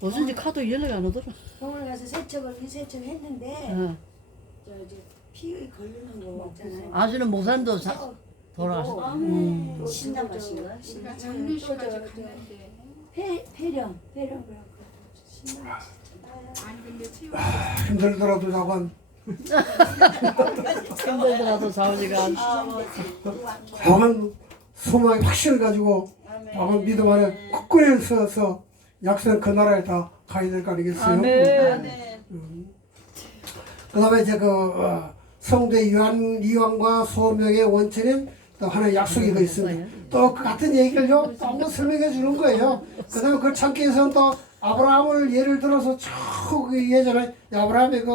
어쩐지 카드 연락이 안 오더라. 병원에 가서 세척을 했는데 예. 피 걸리는 거 있잖아요. 아주는 목사님도 돌아가셨어. 신당하신가? 장례식까지 갔는데 폐렴 그래갖고 신당 아니 근데 체육 힘들더라도 자관 힘들더라도 자우지가 자관 소망의 확신을 가지고 자관 믿음 안에 굳건히 서서 약속한 그 나라에 다 가야 될 거 아니겠어요? 아멘. 그 다음에 이제 성대 이완과 소명의 원천인 또 하나의 약속이 그 있습니다. 또 그 같은 얘기를요, 또 설명해 주는 거예요. 그 다음에 그 창기에서는 또 아브라함을 예를 들어서 쭉 예전에 아브라함의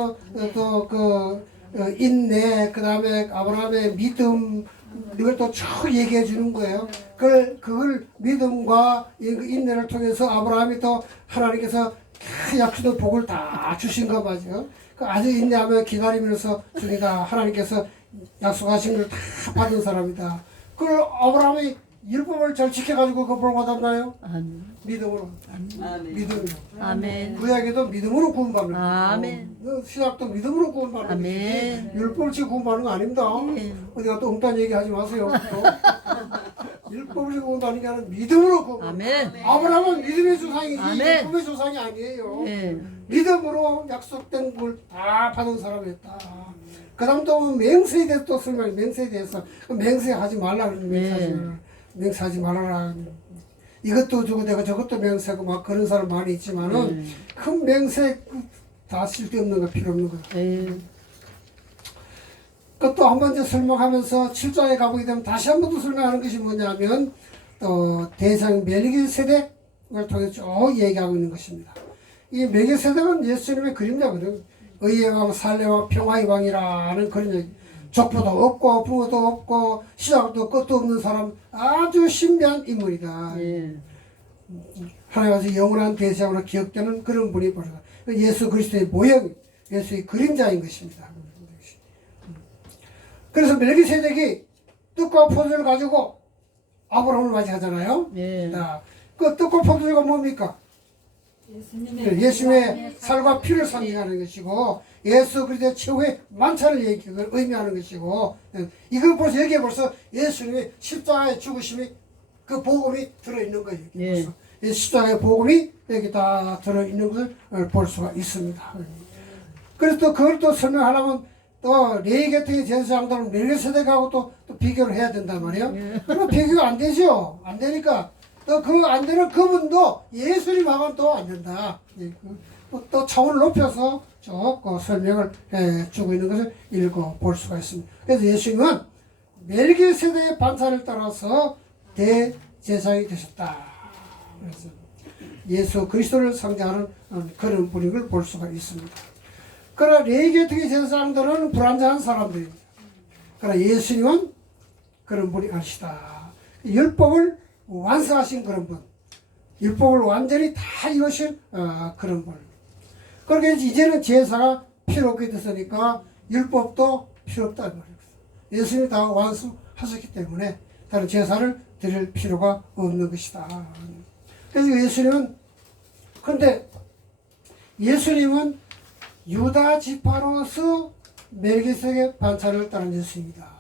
인내, 그 다음에 아브라함의 믿음, 이걸 또 쭉 얘기해 주는 거예요. 그걸 믿음과 인내를 통해서 아브라함이 또 하나님께서 약속된 복을 다 주신 거 맞아요. 아주 인내하며 기다리면서 중이다. 하나님께서 약속하신 걸 다 받은 사람이다. 그걸 아브라함이 율법을 잘 지켜가지고 그 복을 받았나요? 아멘. 믿음으로. 믿음으로. 아멘. 구약에도 믿음으로 구원받는 거예요. 아멘. 신약도 믿음으로 구원받는 아멘. 것이지 율법을 지켜 구원받는 거 아닙니다. 예. 어디가 또 엉뚱한 얘기 하지 마세요. 율법을 지켜 구원받는 게 아니라 믿음으로 구원. 아멘. 아브라함은 믿음의 조상이지 아멘. 율법의 조상이 아니에요. 예. 믿음으로 약속된 걸 다 받은 사람이었다. 그 다음 또 맹세에 대해서 또 설명해. 맹세에 대해서 맹세하지 말라 그러는 맹세하지 맹세하지 말아라. 이것도 주고 내가 저것도 맹세하고 막 그런 사람 많이 있지만은 큰 맹세 다 쓸데없는 거 필요 없는 거야. 예. 그것도 한 번 이제 설명하면서 7장에 가보게 되면 다시 한 번 더 설명하는 것이 뭐냐면 또 대상 멜기세덱을 통해서 쭉 얘기하고 있는 것입니다. 이 멜기세덱은 예수님의 그림자거든. 의의 왕, 살레 왕, 평화의 왕이라는 그런 얘기. 족보도 없고 부모도 없고 시작도 끝도 없는 사람, 아주 신비한 인물이다. 예. 하나님께서 영원한 대상으로 기억되는 그런 분이 바로 예수 그리스도의 모형, 예수의 그림자인 것입니다. 그래서 멜기세덱이 떡과 포도를 가지고 아브라함을 맞이하잖아요. 예. 자, 그 떡과 포도가 뭡니까? 예수님의 살과 피를 상징하는 것이고 예수 그리스도의 최후의 만찬을 의미하는 것이고 이거 벌써 여기에 벌써 예수님의 십자가의 죽으심이 그 복음이 들어있는 거예요. 예. 벌써. 이 십자가의 복음이 여기 다 들어있는 것을 볼 수가 있습니다. 그래서 또 그걸 또 설명하려면 또 레위 계통의 제사장들은 멜기세덱하고 또 비교를 해야 된단 말이에요. 그러면 비교가 안 되죠. 안 되니까 또 그 안 되는 그분도 예수님하고는 또 안 된다. 또 차원을 높여서 쭉 설명을 해주고 있는 것을 읽어볼 수가 있습니다. 그래서 예수님은 멜기세덱의 반차를 따라서 대제사장이 되셨다. 그래서 예수 그리스도를 상징하는 그런 분위기를 볼 수가 있습니다. 그러나 레위계통의 제사장들은 불완전한 사람들입니다. 그러나 예수님은 그런 분이 아니시다. 율법을 완성하신 그런 분, 율법을 완전히 다 이루신 그런 분. 그러니까 이제는 제사가 필요 없게 됐으니까 율법도 필요 없다는 말입니다. 예수님이 다 완수하셨기 때문에 다른 제사를 드릴 필요가 없는 것이다. 그래서 예수님은 그런데 예수님은 유다 지파로서 멜기세덱의 반차를 따른 예수입니다.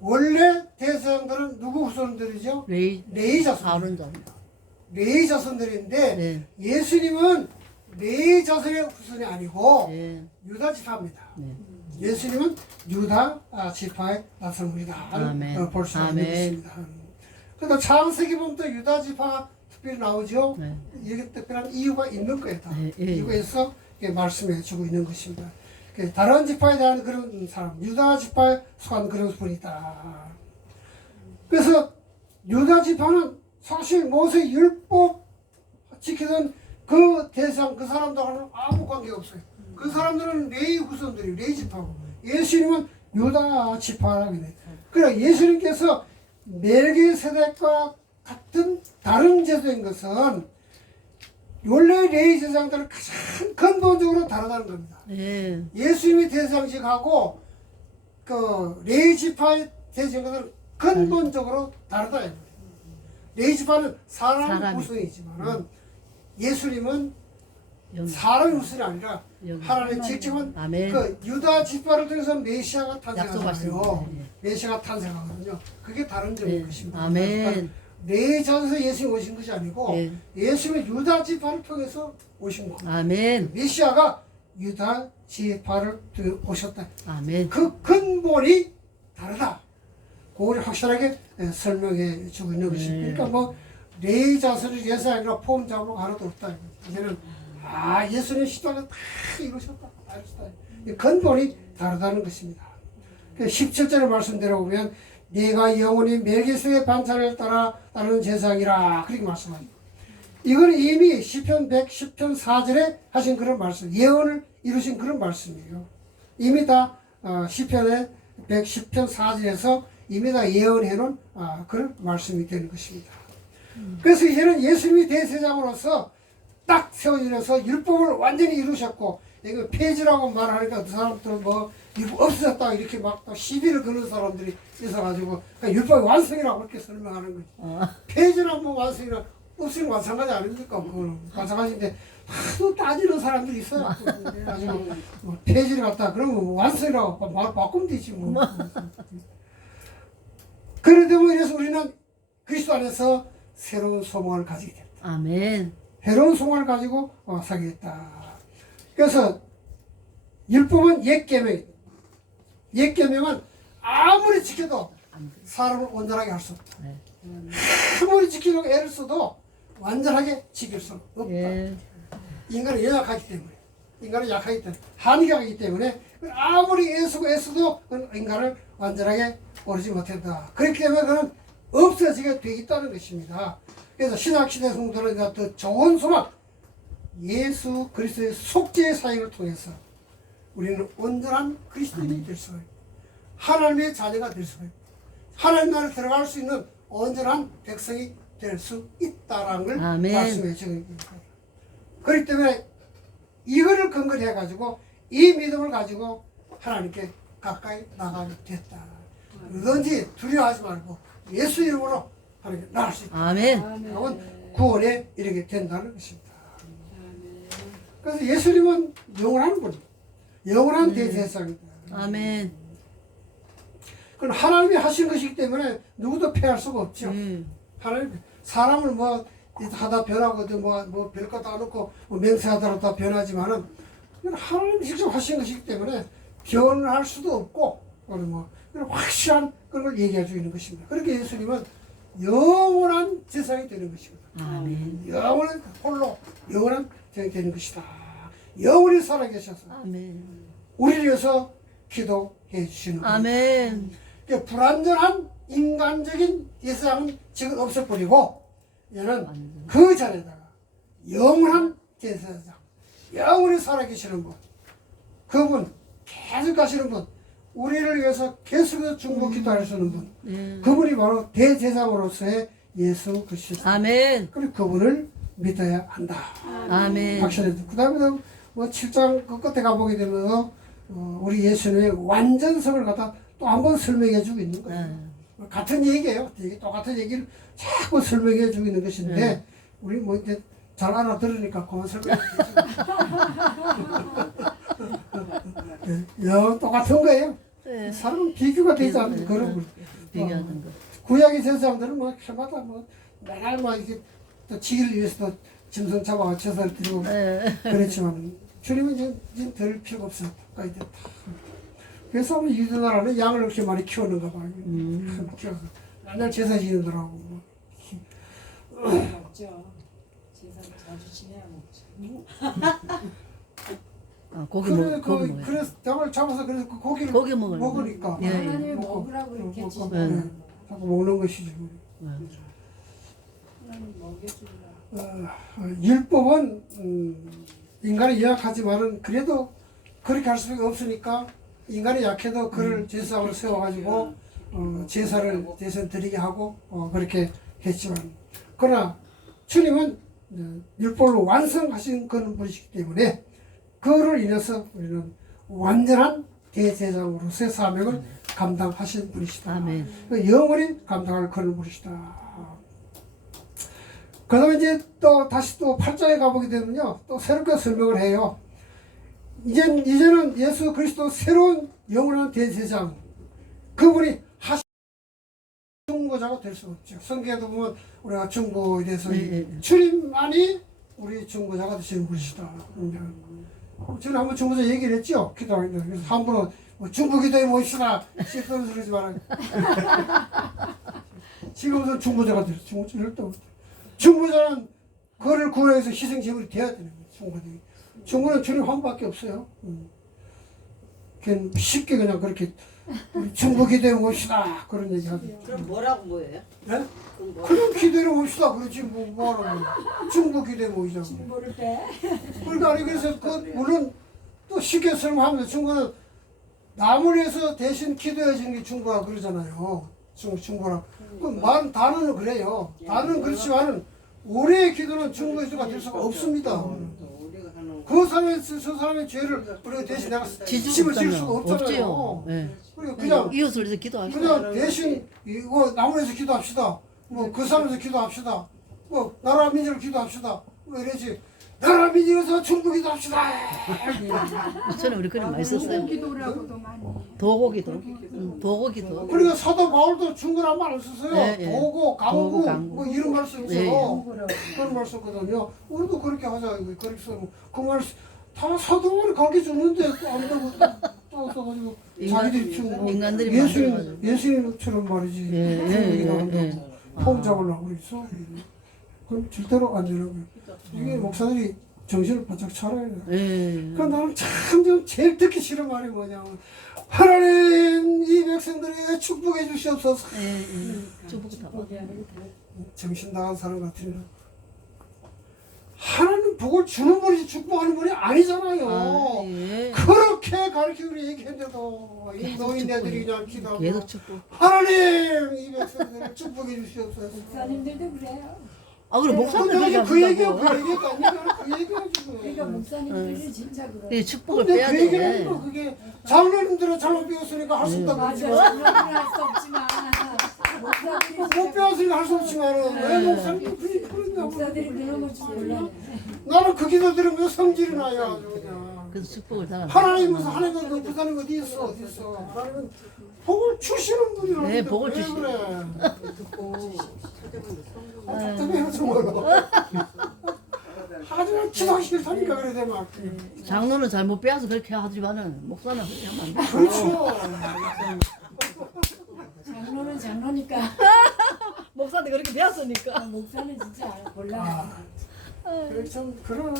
원래 대제사장들은 누구 후손들이죠? 레위 자손. 아론 자손. 레위 자손들인데 네. 예수님은 레위 자손의 후손이 아니고 네. 유다 지파입니다. 네. 예수님은 유다 지파의 나선물이다. 아멘. 볼 수가 아멘. 있습니다. 그래서 창세기 보면 또 유다 지파가 특별히 나오죠. 네. 이게 특별한 이유가 있는 거예요. 다. 네, 예. 이유가 있어 말씀해 주고 있는 것입니다. 다른 지파에 대한 그런 사람, 유다 지파에 속한 그런 분이다. 그래서 유다 지파는 사실 모세 율법 지키던 그 대상, 그 사람들하고는 아무 관계가 없어요. 그 사람들은 레위 후손들이 레위 지파고 예수님은 유다 지파라고 해요. 그러나 예수님께서 멜기세덱과 같은 다른 제도인 것은 원래 레위 제사장들은 가장 근본적으로 다르다는 겁니다. 예. 예수님이 대제사장직하고 그 레위 지파의 대제사장들은 근본적으로 다르다. 레위 지파는 사람 후손이지만은 예수님은 사람의 후손이 아니라 하나님의 직접은 아멘. 그 유다 지파를 통해서 메시아가 탄생하잖아요. 약속하신 메시아가 탄생하거든요. 그게 다른 점인 네. 것입니다. 아멘. 레위 자손에서 예수님이 오신 것이 아니고 네. 예수님은 유다 지파를 통해서 오신 겁니다. 아멘. 메시아가 유다 지파를 오셨다. 아멘. 그 근본이 다르다. 그걸 확실하게 설명해 주고 있는 것입니다. 그러니까 뭐 레위 자손이 예수 아니라 포함 잡으로 하나도 없다. 이제는 예수님 십자가 다 이루셨다. 근본이 다르다는 것입니다. 17절의 말씀대로 보면 내가 영원히 멜기세덱의 반차를 따르는 제사장이라 그렇게 말씀하죠. 이건 이미 시편 110편 4절에 하신 그런 말씀, 예언을 이루신 그런 말씀이에요. 이미 다 시편의 110편 4절에서 이미 다 예언해 놓은 그런 말씀이 되는 것입니다. 그래서 이제는 예수님이 대제사장으로서 딱 세워지면서 율법을 완전히 이루셨고, 이거 폐지라고 말하니까 그 사람들은 뭐 율법 없어졌다 이렇게 막 시비를 거는 사람들이 있어가지고 그러니까 율법의 완성이라고 그렇게 설명하는 거지. 폐지랑 뭐 완성이랑 없으면 마찬가지 아닙니까? 그거는 마찬가지인데 하도 따지는 사람들이 있어요. 그래가지고 뭐 폐지를 갖다 그러면 완성이라고 말 바꾸면 되지 뭐. 그런데 뭐 이래서 우리는 그리스도 안에서 새로운 소망을 가지게 됩니다. 아멘. 새로운 소망을 가지고 살겠다. 그래서 율법은 옛 계명입니다. 옛 계명은 아무리 지켜도 사람을 온전하게 할 수 없다. 네. 아무리 지키려고 애를 써도 완전하게 지킬 수 없다. 예. 인간은 연약하기 때문에, 인간은 약하기 때문에, 한계가 있기 때문에 아무리 애쓰도 인간을 완전하게 오르지 못한다. 그렇기 때문에 그는 없어지게 돼 있다는 것입니다. 그래서 신약시대 성도는 더 좋은 소망, 예수 그리스도의 속죄의 사역을 통해서 우리는 온전한 그리스도인이 될 수가 있고 하나님의 자녀가 될 수가 있고 하나님 나라에 들어갈 수 있는 온전한 백성이 될 수 있다라는 걸 아멘. 말씀해 주는 겁니다. 그렇기 때문에 이거를 근거로 해가지고 이 믿음을 가지고 하나님께 가까이 나가게 됐다. 누구든지 두려워하지 말고 예수 이름으로 하나님께 나갈 수 있다. 아멘. 그러면 구원에 이르게 된다는 것입니다. 그래서 예수님은 영원한 분, 영원한 대제사장입니다. 아멘. 그건 하나님이 하신 것이기 때문에 누구도 패할 수가 없죠. 하나님 사람을 뭐 하다 변하거든 뭐 별것 안 없고 뭐 맹세하더라도 다 변하지만은 이건 하나님이 직접 하신 것이기 때문에 변할 수도 없고 뭐 이런 확실한 그걸 얘기해 주는 것입니다. 그렇게 예수님은 영원한 제사장이 되는 것이거든. 아멘. 영원한 홀로 영원한 제사장이 되는 것이다. 영원히 살아계셔서 아멘. 우리를 위해서 기도해 주시는 겁니다. 아멘. 그러니까 불완전한 인간적인 제사장은 지금 없애버리고 얘는 그 자리에다가 영원한 제사장, 영원히 살아계시는 분, 그분 계속 가시는 분, 우리를 위해서 계속해서 중보 기도하시는 분, 그분이 바로 대제사장으로서의 예수 그리스도. 아멘. 그리고 그분을 믿어야 한다. 아멘. 확실해도 그 다음에 뭐 7장 그 끝에 가보게 되면 우리 예수님의 완전성을 갖다 또 한 번 설명해 주고 있는 거예요. 같은 얘기예요. 되게 똑같은 얘기를 자꾸 설명해 주고 있는 것인데 우리 뭐 이제 잘 알아들으니까 그만 설명해 주죠. 똑같은 거예요. 네. 사람은 비교가 되지 않는 그런 거. 비교하는 거. 구약의 제사장들은 뭐 해마다 뭐 맨날 막 이렇게 또 지기를 위해서 또 짐승 잡아가 제사를 드리고 그랬지만 주님은 이제 들 필요가 없어요. 가까이 됐다. 그래서 유대 나라는 양을 그렇게 많이 키우는가 봐요. 키워서 맨날 제사 지내더라고. 뭐. 먹죠. 제사 자주 지내야 먹죠. 고기 그래, 고기 먹어요. 그래서 양을 잡아서 그래서 그 고기를 고기 먹으려고. 먹으니까. 예, 예. 하나님이 먹으라고 이렇게 먹고, 지내야 예. 자꾸 먹는 것이지. 하나님 먹여주라. 율법은 인간이 연약하지만은 그래도 그렇게 할 수밖에 없으니까 인간이 약해도 그를 제사장으로 세워가지고 제사를 드리게 하고 그렇게 했지만 그러나 주님은 율법을 완성하신 그런 분이시기 때문에 그를 인해서 우리는 완전한 대제사장으로서의 사명을 감당하신 분이시다. 아멘. 영원히 감당할 그런 분이시다. 그 다음에 이제 또 다시 또 8장에 가보게 되면요. 또 새롭게 설명을 해요. 이제는 예수 그리스도 새로운 영원한 대제사장. 그분이 하신 중보자가 될 수 없죠. 성경에도 보면 우리가 중보에 대해서 주님만이 우리 중보자가 되시는 분이시다. 저는 한번 중보자 얘기를 했죠. 기도하는데. 그래서 한 분은 뭐 중보 기도에 모입시다. 시끄러운 소리 하지 말아요. 지금은 중보자가 됐어요. 중보자를 또. 중보자는 그를 구원해서 희생 제물이 돼야 되는 거예요. 중보는 주님 한 분밖에 없어요. 그냥 쉽게 그냥 그렇게 우리 중보 기도해 봅시다 그런 얘기 하죠. 그럼 뭐라고 뭐예요? 네? 그럼 뭐? 그냥 기도해 봅시다. 그렇지 뭐하는 거야. 중보 기도해 보이자. 중보를 빼. 그러니까 아니 그래서 그 물론 또 쉽게 설명하면 중보는 남을 위해서 대신 기도해 주는 게 중보라 그러잖아요. 중보라. 그 말 단어는 그래요. 단어는 그렇지만은 우리의 기도는 중보 기도가 될 수가 없습니다. 우리가 하는 그 사람의 저 사람의 죄를 우리가 대신 내가 짐을 질 수가 없잖아요. 없지요. 네. 그리고 그냥 이웃을 위해서 기도하시고. 그냥 대신 이거 남을 위해서 기도합시다. 뭐 그 사람에서 기도합시다. 뭐 나라 민족을 기도합시다. 뭐 이러지. 나라 민족에서 중보 기도합시다. 저는 우리 그림 많이 썼어요. 기도라고도 많이. 도고기도. 도고기도. 그러니까 사도 바울도 중고란 말 안 썼어요. 예, 예. 도고, 강구, 도고, 강구. 뭐 이런 말 썼죠. 예, 예. 그런 말 썼거든요. 우리도 그렇게 하자. 그렇게 쓰고 그말 다 사도 바울이 가르쳐 줬는데 또 안 되고 또 써가지고 자기들이 좀 인간들이 예수님처럼 말이지. 예, 예. 폼 잡으려고 그랬어. 그럼 절대로 안 되는 거예요. 이게 목사들이 정신을 바짝 차려야 돼요. 그러니까 나는 참 제일 듣기 싫은 말이 뭐냐면 하나님 이 백성들에게 축복해 주시옵소서. 축복다. 정신 나간 사람 같으냐. 하나님 복을 주는 분이지 축복하는 분이 아니잖아요. 예. 그렇게 가르치고 얘기했는데도 이 노인네들이 그냥 기도하고 계속 축복. 하나님 이 백성들을 축복해 주시옵소서. 목사님들도 그래요. 그래 목사님 근데 그 얘기가 하신다고. 아니라 그 얘기가 지금. 그러니까 목사님들이 진짜 그래요. 이 축복을 근데 빼야 그 얘기를 돼. 하니까 그게 장로님들은 잘못 배웠으니까 할 수 있다고 맞아. 그러지만 장로는 할수 없지만 못 배웠으니까 할 수 없지만은 왜 목사님 그런다고. 목사들이 그런 걸 몰라. 나는 그 기도 들으면 성질이 나요 아주 그냥. 그래서 축복을 다. 하나님 무슨 하나님은 그 부산은 어디 있어 어디 있어. 하나님은 복을 주시는 분이라는데 네, 복을 왜 주시- 그래. 아, 답답해요 정말로. 하지만 기도하기 싫다니까 그래 내 막. 장로는 잘못 배워서 그렇게 하지만은 목사는 그렇게 하면 안 돼. 그렇죠. 장로는 장로니까 목사한테 그렇게 배웠으니까. 목사는 진짜 몰라. 그래 참 그런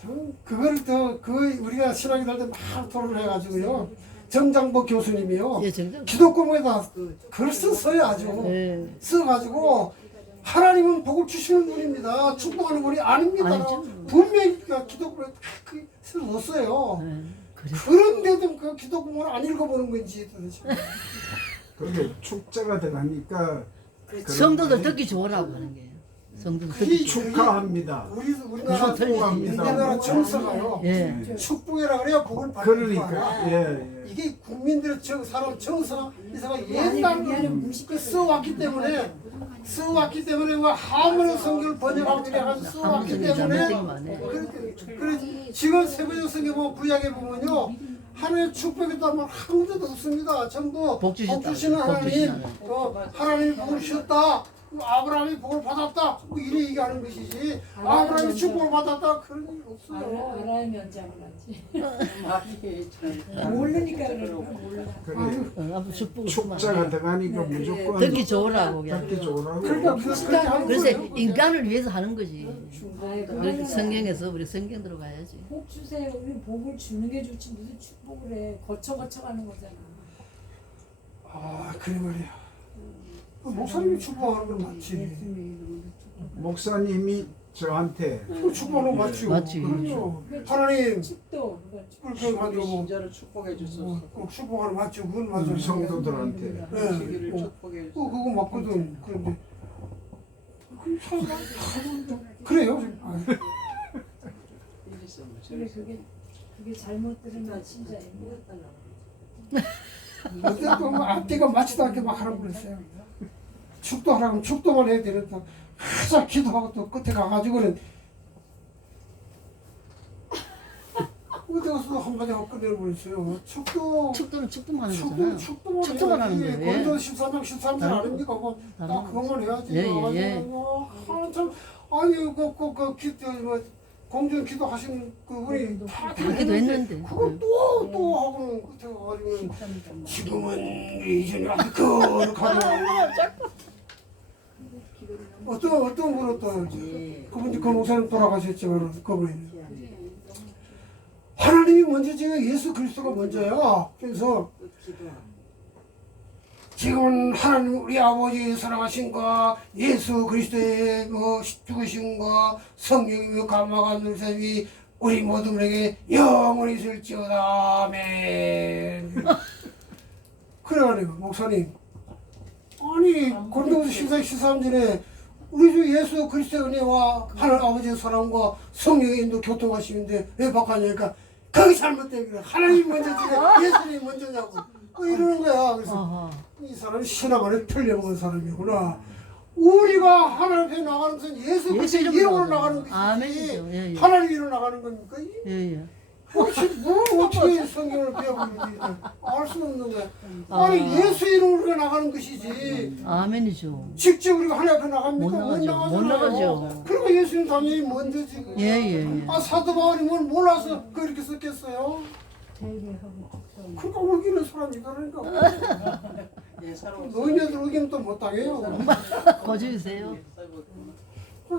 참 그거를 그 우리가 신학이 될 때 막 토론을 해가지고요. 정장복 교수님이요. 예, 정장. 기독교문에다 글을 썼어요 아주. 예. 써가지고 하나님은 복을 주시는 분입니다. 축복하는 분이 아닙니다. 아니죠. 분명히 기독교에 그 써놨어요. 예. 그래. 그런데도 그 기독교문을 안 읽어보는 건지 도대체. 그게 축제가 들어가니까 성도들 듣기 좋으라고 하는 게요. 성도들 듣기. 그게 축하합니다. 우리나라 축복합니다. 우리나라 정서가요. 예. 축복이라 그래야 복을 받는 그러니까 거야. 예. 이게 국민들의 사람 정서가 이사가 미안해, 옛날로 무식해. 써왔기 때문에 한문의 성경을 번역하고 이래가지고 써왔기 한문 성경 때문에 잘못된 거 그래 지금 세번역 성경 보면 구약에 보면요 하나님의 축복이다 뭐 한 군데도 없습니다. 전부 복 주셨다. 주시는 복 하나님 주시는 하나님이 복을 주셨다. 아브라함이 복을 받았다. 뭐 이래 얘기하는 것이지. 아브라함이 축복을 받았다 그런 일 없어요. 알아야 면장을 하지. 아니 참. 모르니까 그런 거 몰라. 그래 앞으로 축복을 축제가 들어가니까 무조건 듣기 좋으라고 그냥. 듣기 좋으라고. 그러니까 그렇게 하는 그래서 거예요. 인간을 위해서 하는 거지. 아이, 그렇게 그거는 성경에서 우리 성경 들어가야지. 복 주세요. 우리 복을 주는 게 좋지 무슨 축복을 해. 거쳐 가는 거잖아. 아 그래 말이야. 목사님이 축복하는 건 맞지. 목사님이 저한테 그 축복하는 건 맞지. 맞지. 그럼요. 하나님 축도 그건 축복. 그렇게 가지고 신자를 축복해 주소서. 축복하는 거 맞죠. 그건 맞아요. 우리 성도들한테 네. 시기를 축복해 주소서. 그거 맞거든. 그런데 그래요. 그래 그게 잘못 들으면 진짜 어쨌든 뭐 앞뒤가 맞지도 않게 막 하라고 그랬어요. 축도하라면 축도만 해야 되는데 항상 기도하고 또 끝에 가가지고는 어디 가서도 한마디 하고 끝내버렸어요. 축도는 축도만 하는 거잖아. 축도만 하는 해야지. 거예요. 예. 권도 13장 13절 아닙니까? 그거 딱 그것만 해야지. 예, 예, 예. 참 아니 그 기도 뭐 공중 기도하시는 그분이 다 그렇게도 했는데. 그걸 또 하고는 끝에 가가지고 지금은 이전이라 거룩하다. 어떤 분은 또 그분이 그 목사님 돌아가셨지만 그분이 하나님이 먼저지요 예수 그리스도가 먼저야. 그래서 지금은 하나님 우리 아버지 사랑하신가 예수 그리스도의 죽으신가 성령의 감화가 눈샘이 우리 모두에게 영원히 있을지어다 아멘. 그래가지고 목사님 아니 고린도후서 14, 13절에 우리 주 예수 그리스도의 은혜와 하나님 아버지의 사랑과 성령의 인도 교통하시는데 왜 바꿨냐니까 거기 잘못된 거야. 하나님 먼저지 예수님이 먼저냐고 이러는 거야. 그래서 어허. 이 사람은 신앙 안에 틀려먹은 사람이구나. 우리가 하나님 앞에 나가는 것은 예수 그리스도 이름으로 이름으로 나가는 나가는 것이지 아멘이죠. 예, 예. 하나님 이름으로 나가는 겁니까? 예예. 혹시 뭐 어떻게 성경을 배워보는지 알 수 없는 거야. 아니 예수 이름으로 우리가 나가는 것이지 아멘이죠. 직접 우리가 하나님 앞에 나갑니까? 못 나가죠. 나가잖아요. 못 나가죠. 그리고 예수님 당연히 먼저지. 예예예. 아 사도 바울이 뭘 몰라서 그렇게 썼겠어요? 그러니까 우기는 사람이 그러니까 예, 사람 너희네들 우기면 또 못 당해요. 거주세요.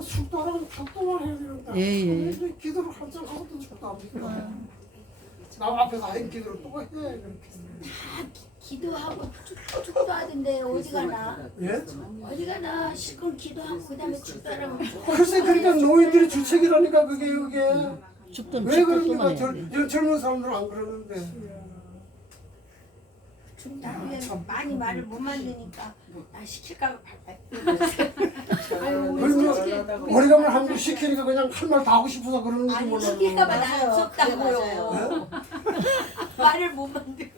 축도하라면 축도만 해야 되는데 예, 예. 기도를 한참 하고도 축도 안 믿고 남 앞에서 하는 기도를 또 해 그렇게. 기도하고 축도 하던데 어디 가나? 예? 어디 가나 실컷 기도하고 그다음에 축도하라고. 글쎄 그러니까 노인들의 주책이라니까 그게 축도는 왜 축도만 그럽니까? 해야 돼. 젊은 사람들은 안 그러는데 나중에 많이 말을 못 만드니까 나 시킬까 발발. 그러면 머리감을 한번 시키니까 그냥 할 말 다 하고 싶어서 그러는 건지 아니 몰라요. 시킬까봐 나 맞아요. 무섭다고요. 말을 못 만들어서.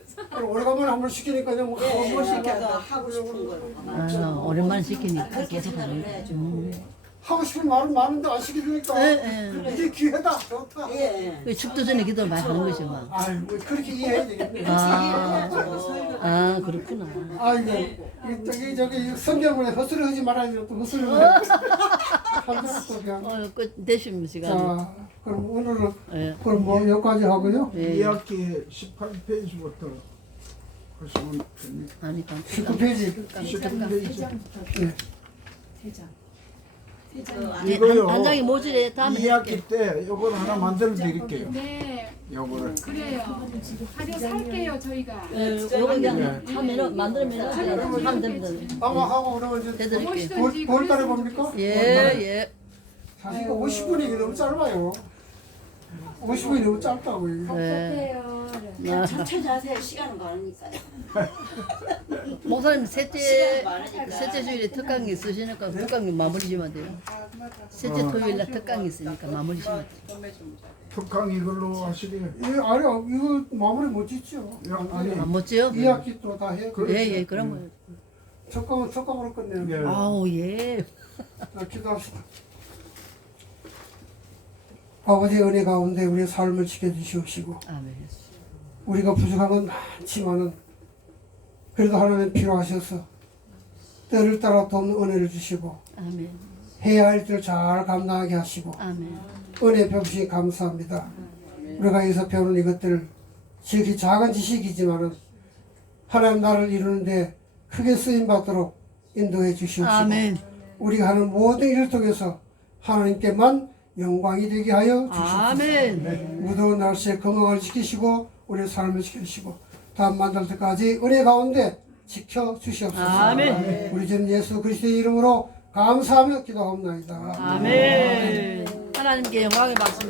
오래간만에 한 번 시키니까 그냥 뭐 예, 한번 시켜 시켜서 하고 싶은 걸. 아, 오랜만에 시키니까 그렇게 계속 생각을 하는 해야죠. 하고 싶은 말은 많은데 안 시키니까 예, 이게 기회다 좋다. 예. 예. 축도 전에 기도를 많이 하는 거죠, 막. 아유 뭐 그렇게 이해해야 되겠네. 아, 그렇구나. 아이고 저기 성경문에 헛소리 하지 말아야 되는 또 헛소리를 한다고 또 그냥. 끝 되시면 시간이. 자 그럼 오늘은 예. 그럼 뭐 여기까지 하고요. 예. 2학기 18페이지부터 하시면 됩니다. 아니, 19페이지. 19페이지. 네. 대장. 예, 이거요. 한 장이 모질에 다음에 2학기 때 요걸 하나 만들어 드릴게요. 네, 요거를. 그래요. 하려 살게요, 저희가. 예, 요거 그냥 하면은 만들면 하면 됩니다. 아마 하고 그러면 이제 해드릴게요. 무엇이든지 볼 달에 봅니까? 예, 예. 사실 이거 50분이 너무 짧아요. 50분이 너무 짧다고요. 예. 답답해요. 천천히 하세요. 시간은 많으니까요. 목사님 시간이 많으니까. 셋째 주일에 특강이 있으시니까 특강이 마무리 지면 돼요. 셋째 토요일 날 특강이 있으니까 마무리 지면 돼요. 특강 이걸로 하시게. 예, 아니요 이거 마무리 못 짓죠. 아니, 안 멋져요? 2학기 또 다 해. 예, 예, 그러면. 첫감으로 끝내는 예. 거. 아우, 예. 자, 기도합시다. 아버지 은혜 가운데 우리의 삶을 지켜주시옵시고 아멘. 우리가 부족한 건 많지만은 그래도 하나님 필요하셔서 때를 따라 돕는 은혜를 주시고 아멘. 해야 할 일을 잘 감당하게 하시고 아멘. 은혜 베푸시 감사합니다. 우리가 여기서 배우는 이것들 지극히 작은 지식이지만은 하나님 나를 이루는데 크게 쓰임받도록 인도해 주시옵시고 아멘. 우리가 하는 모든 일을 통해서 하나님께만 영광이 되게 하여 주시옵소서. 아멘. 무더운 날씨에 건강을 지키시고 우리의 삶을 지키시고 다음 만날 때까지 은혜 가운데 지켜 주시옵소서. 아멘. 우리 전 예수 그리스도의 이름으로 감사하며 기도하옵나이다. 아멘. 하나님께 영광의 말씀.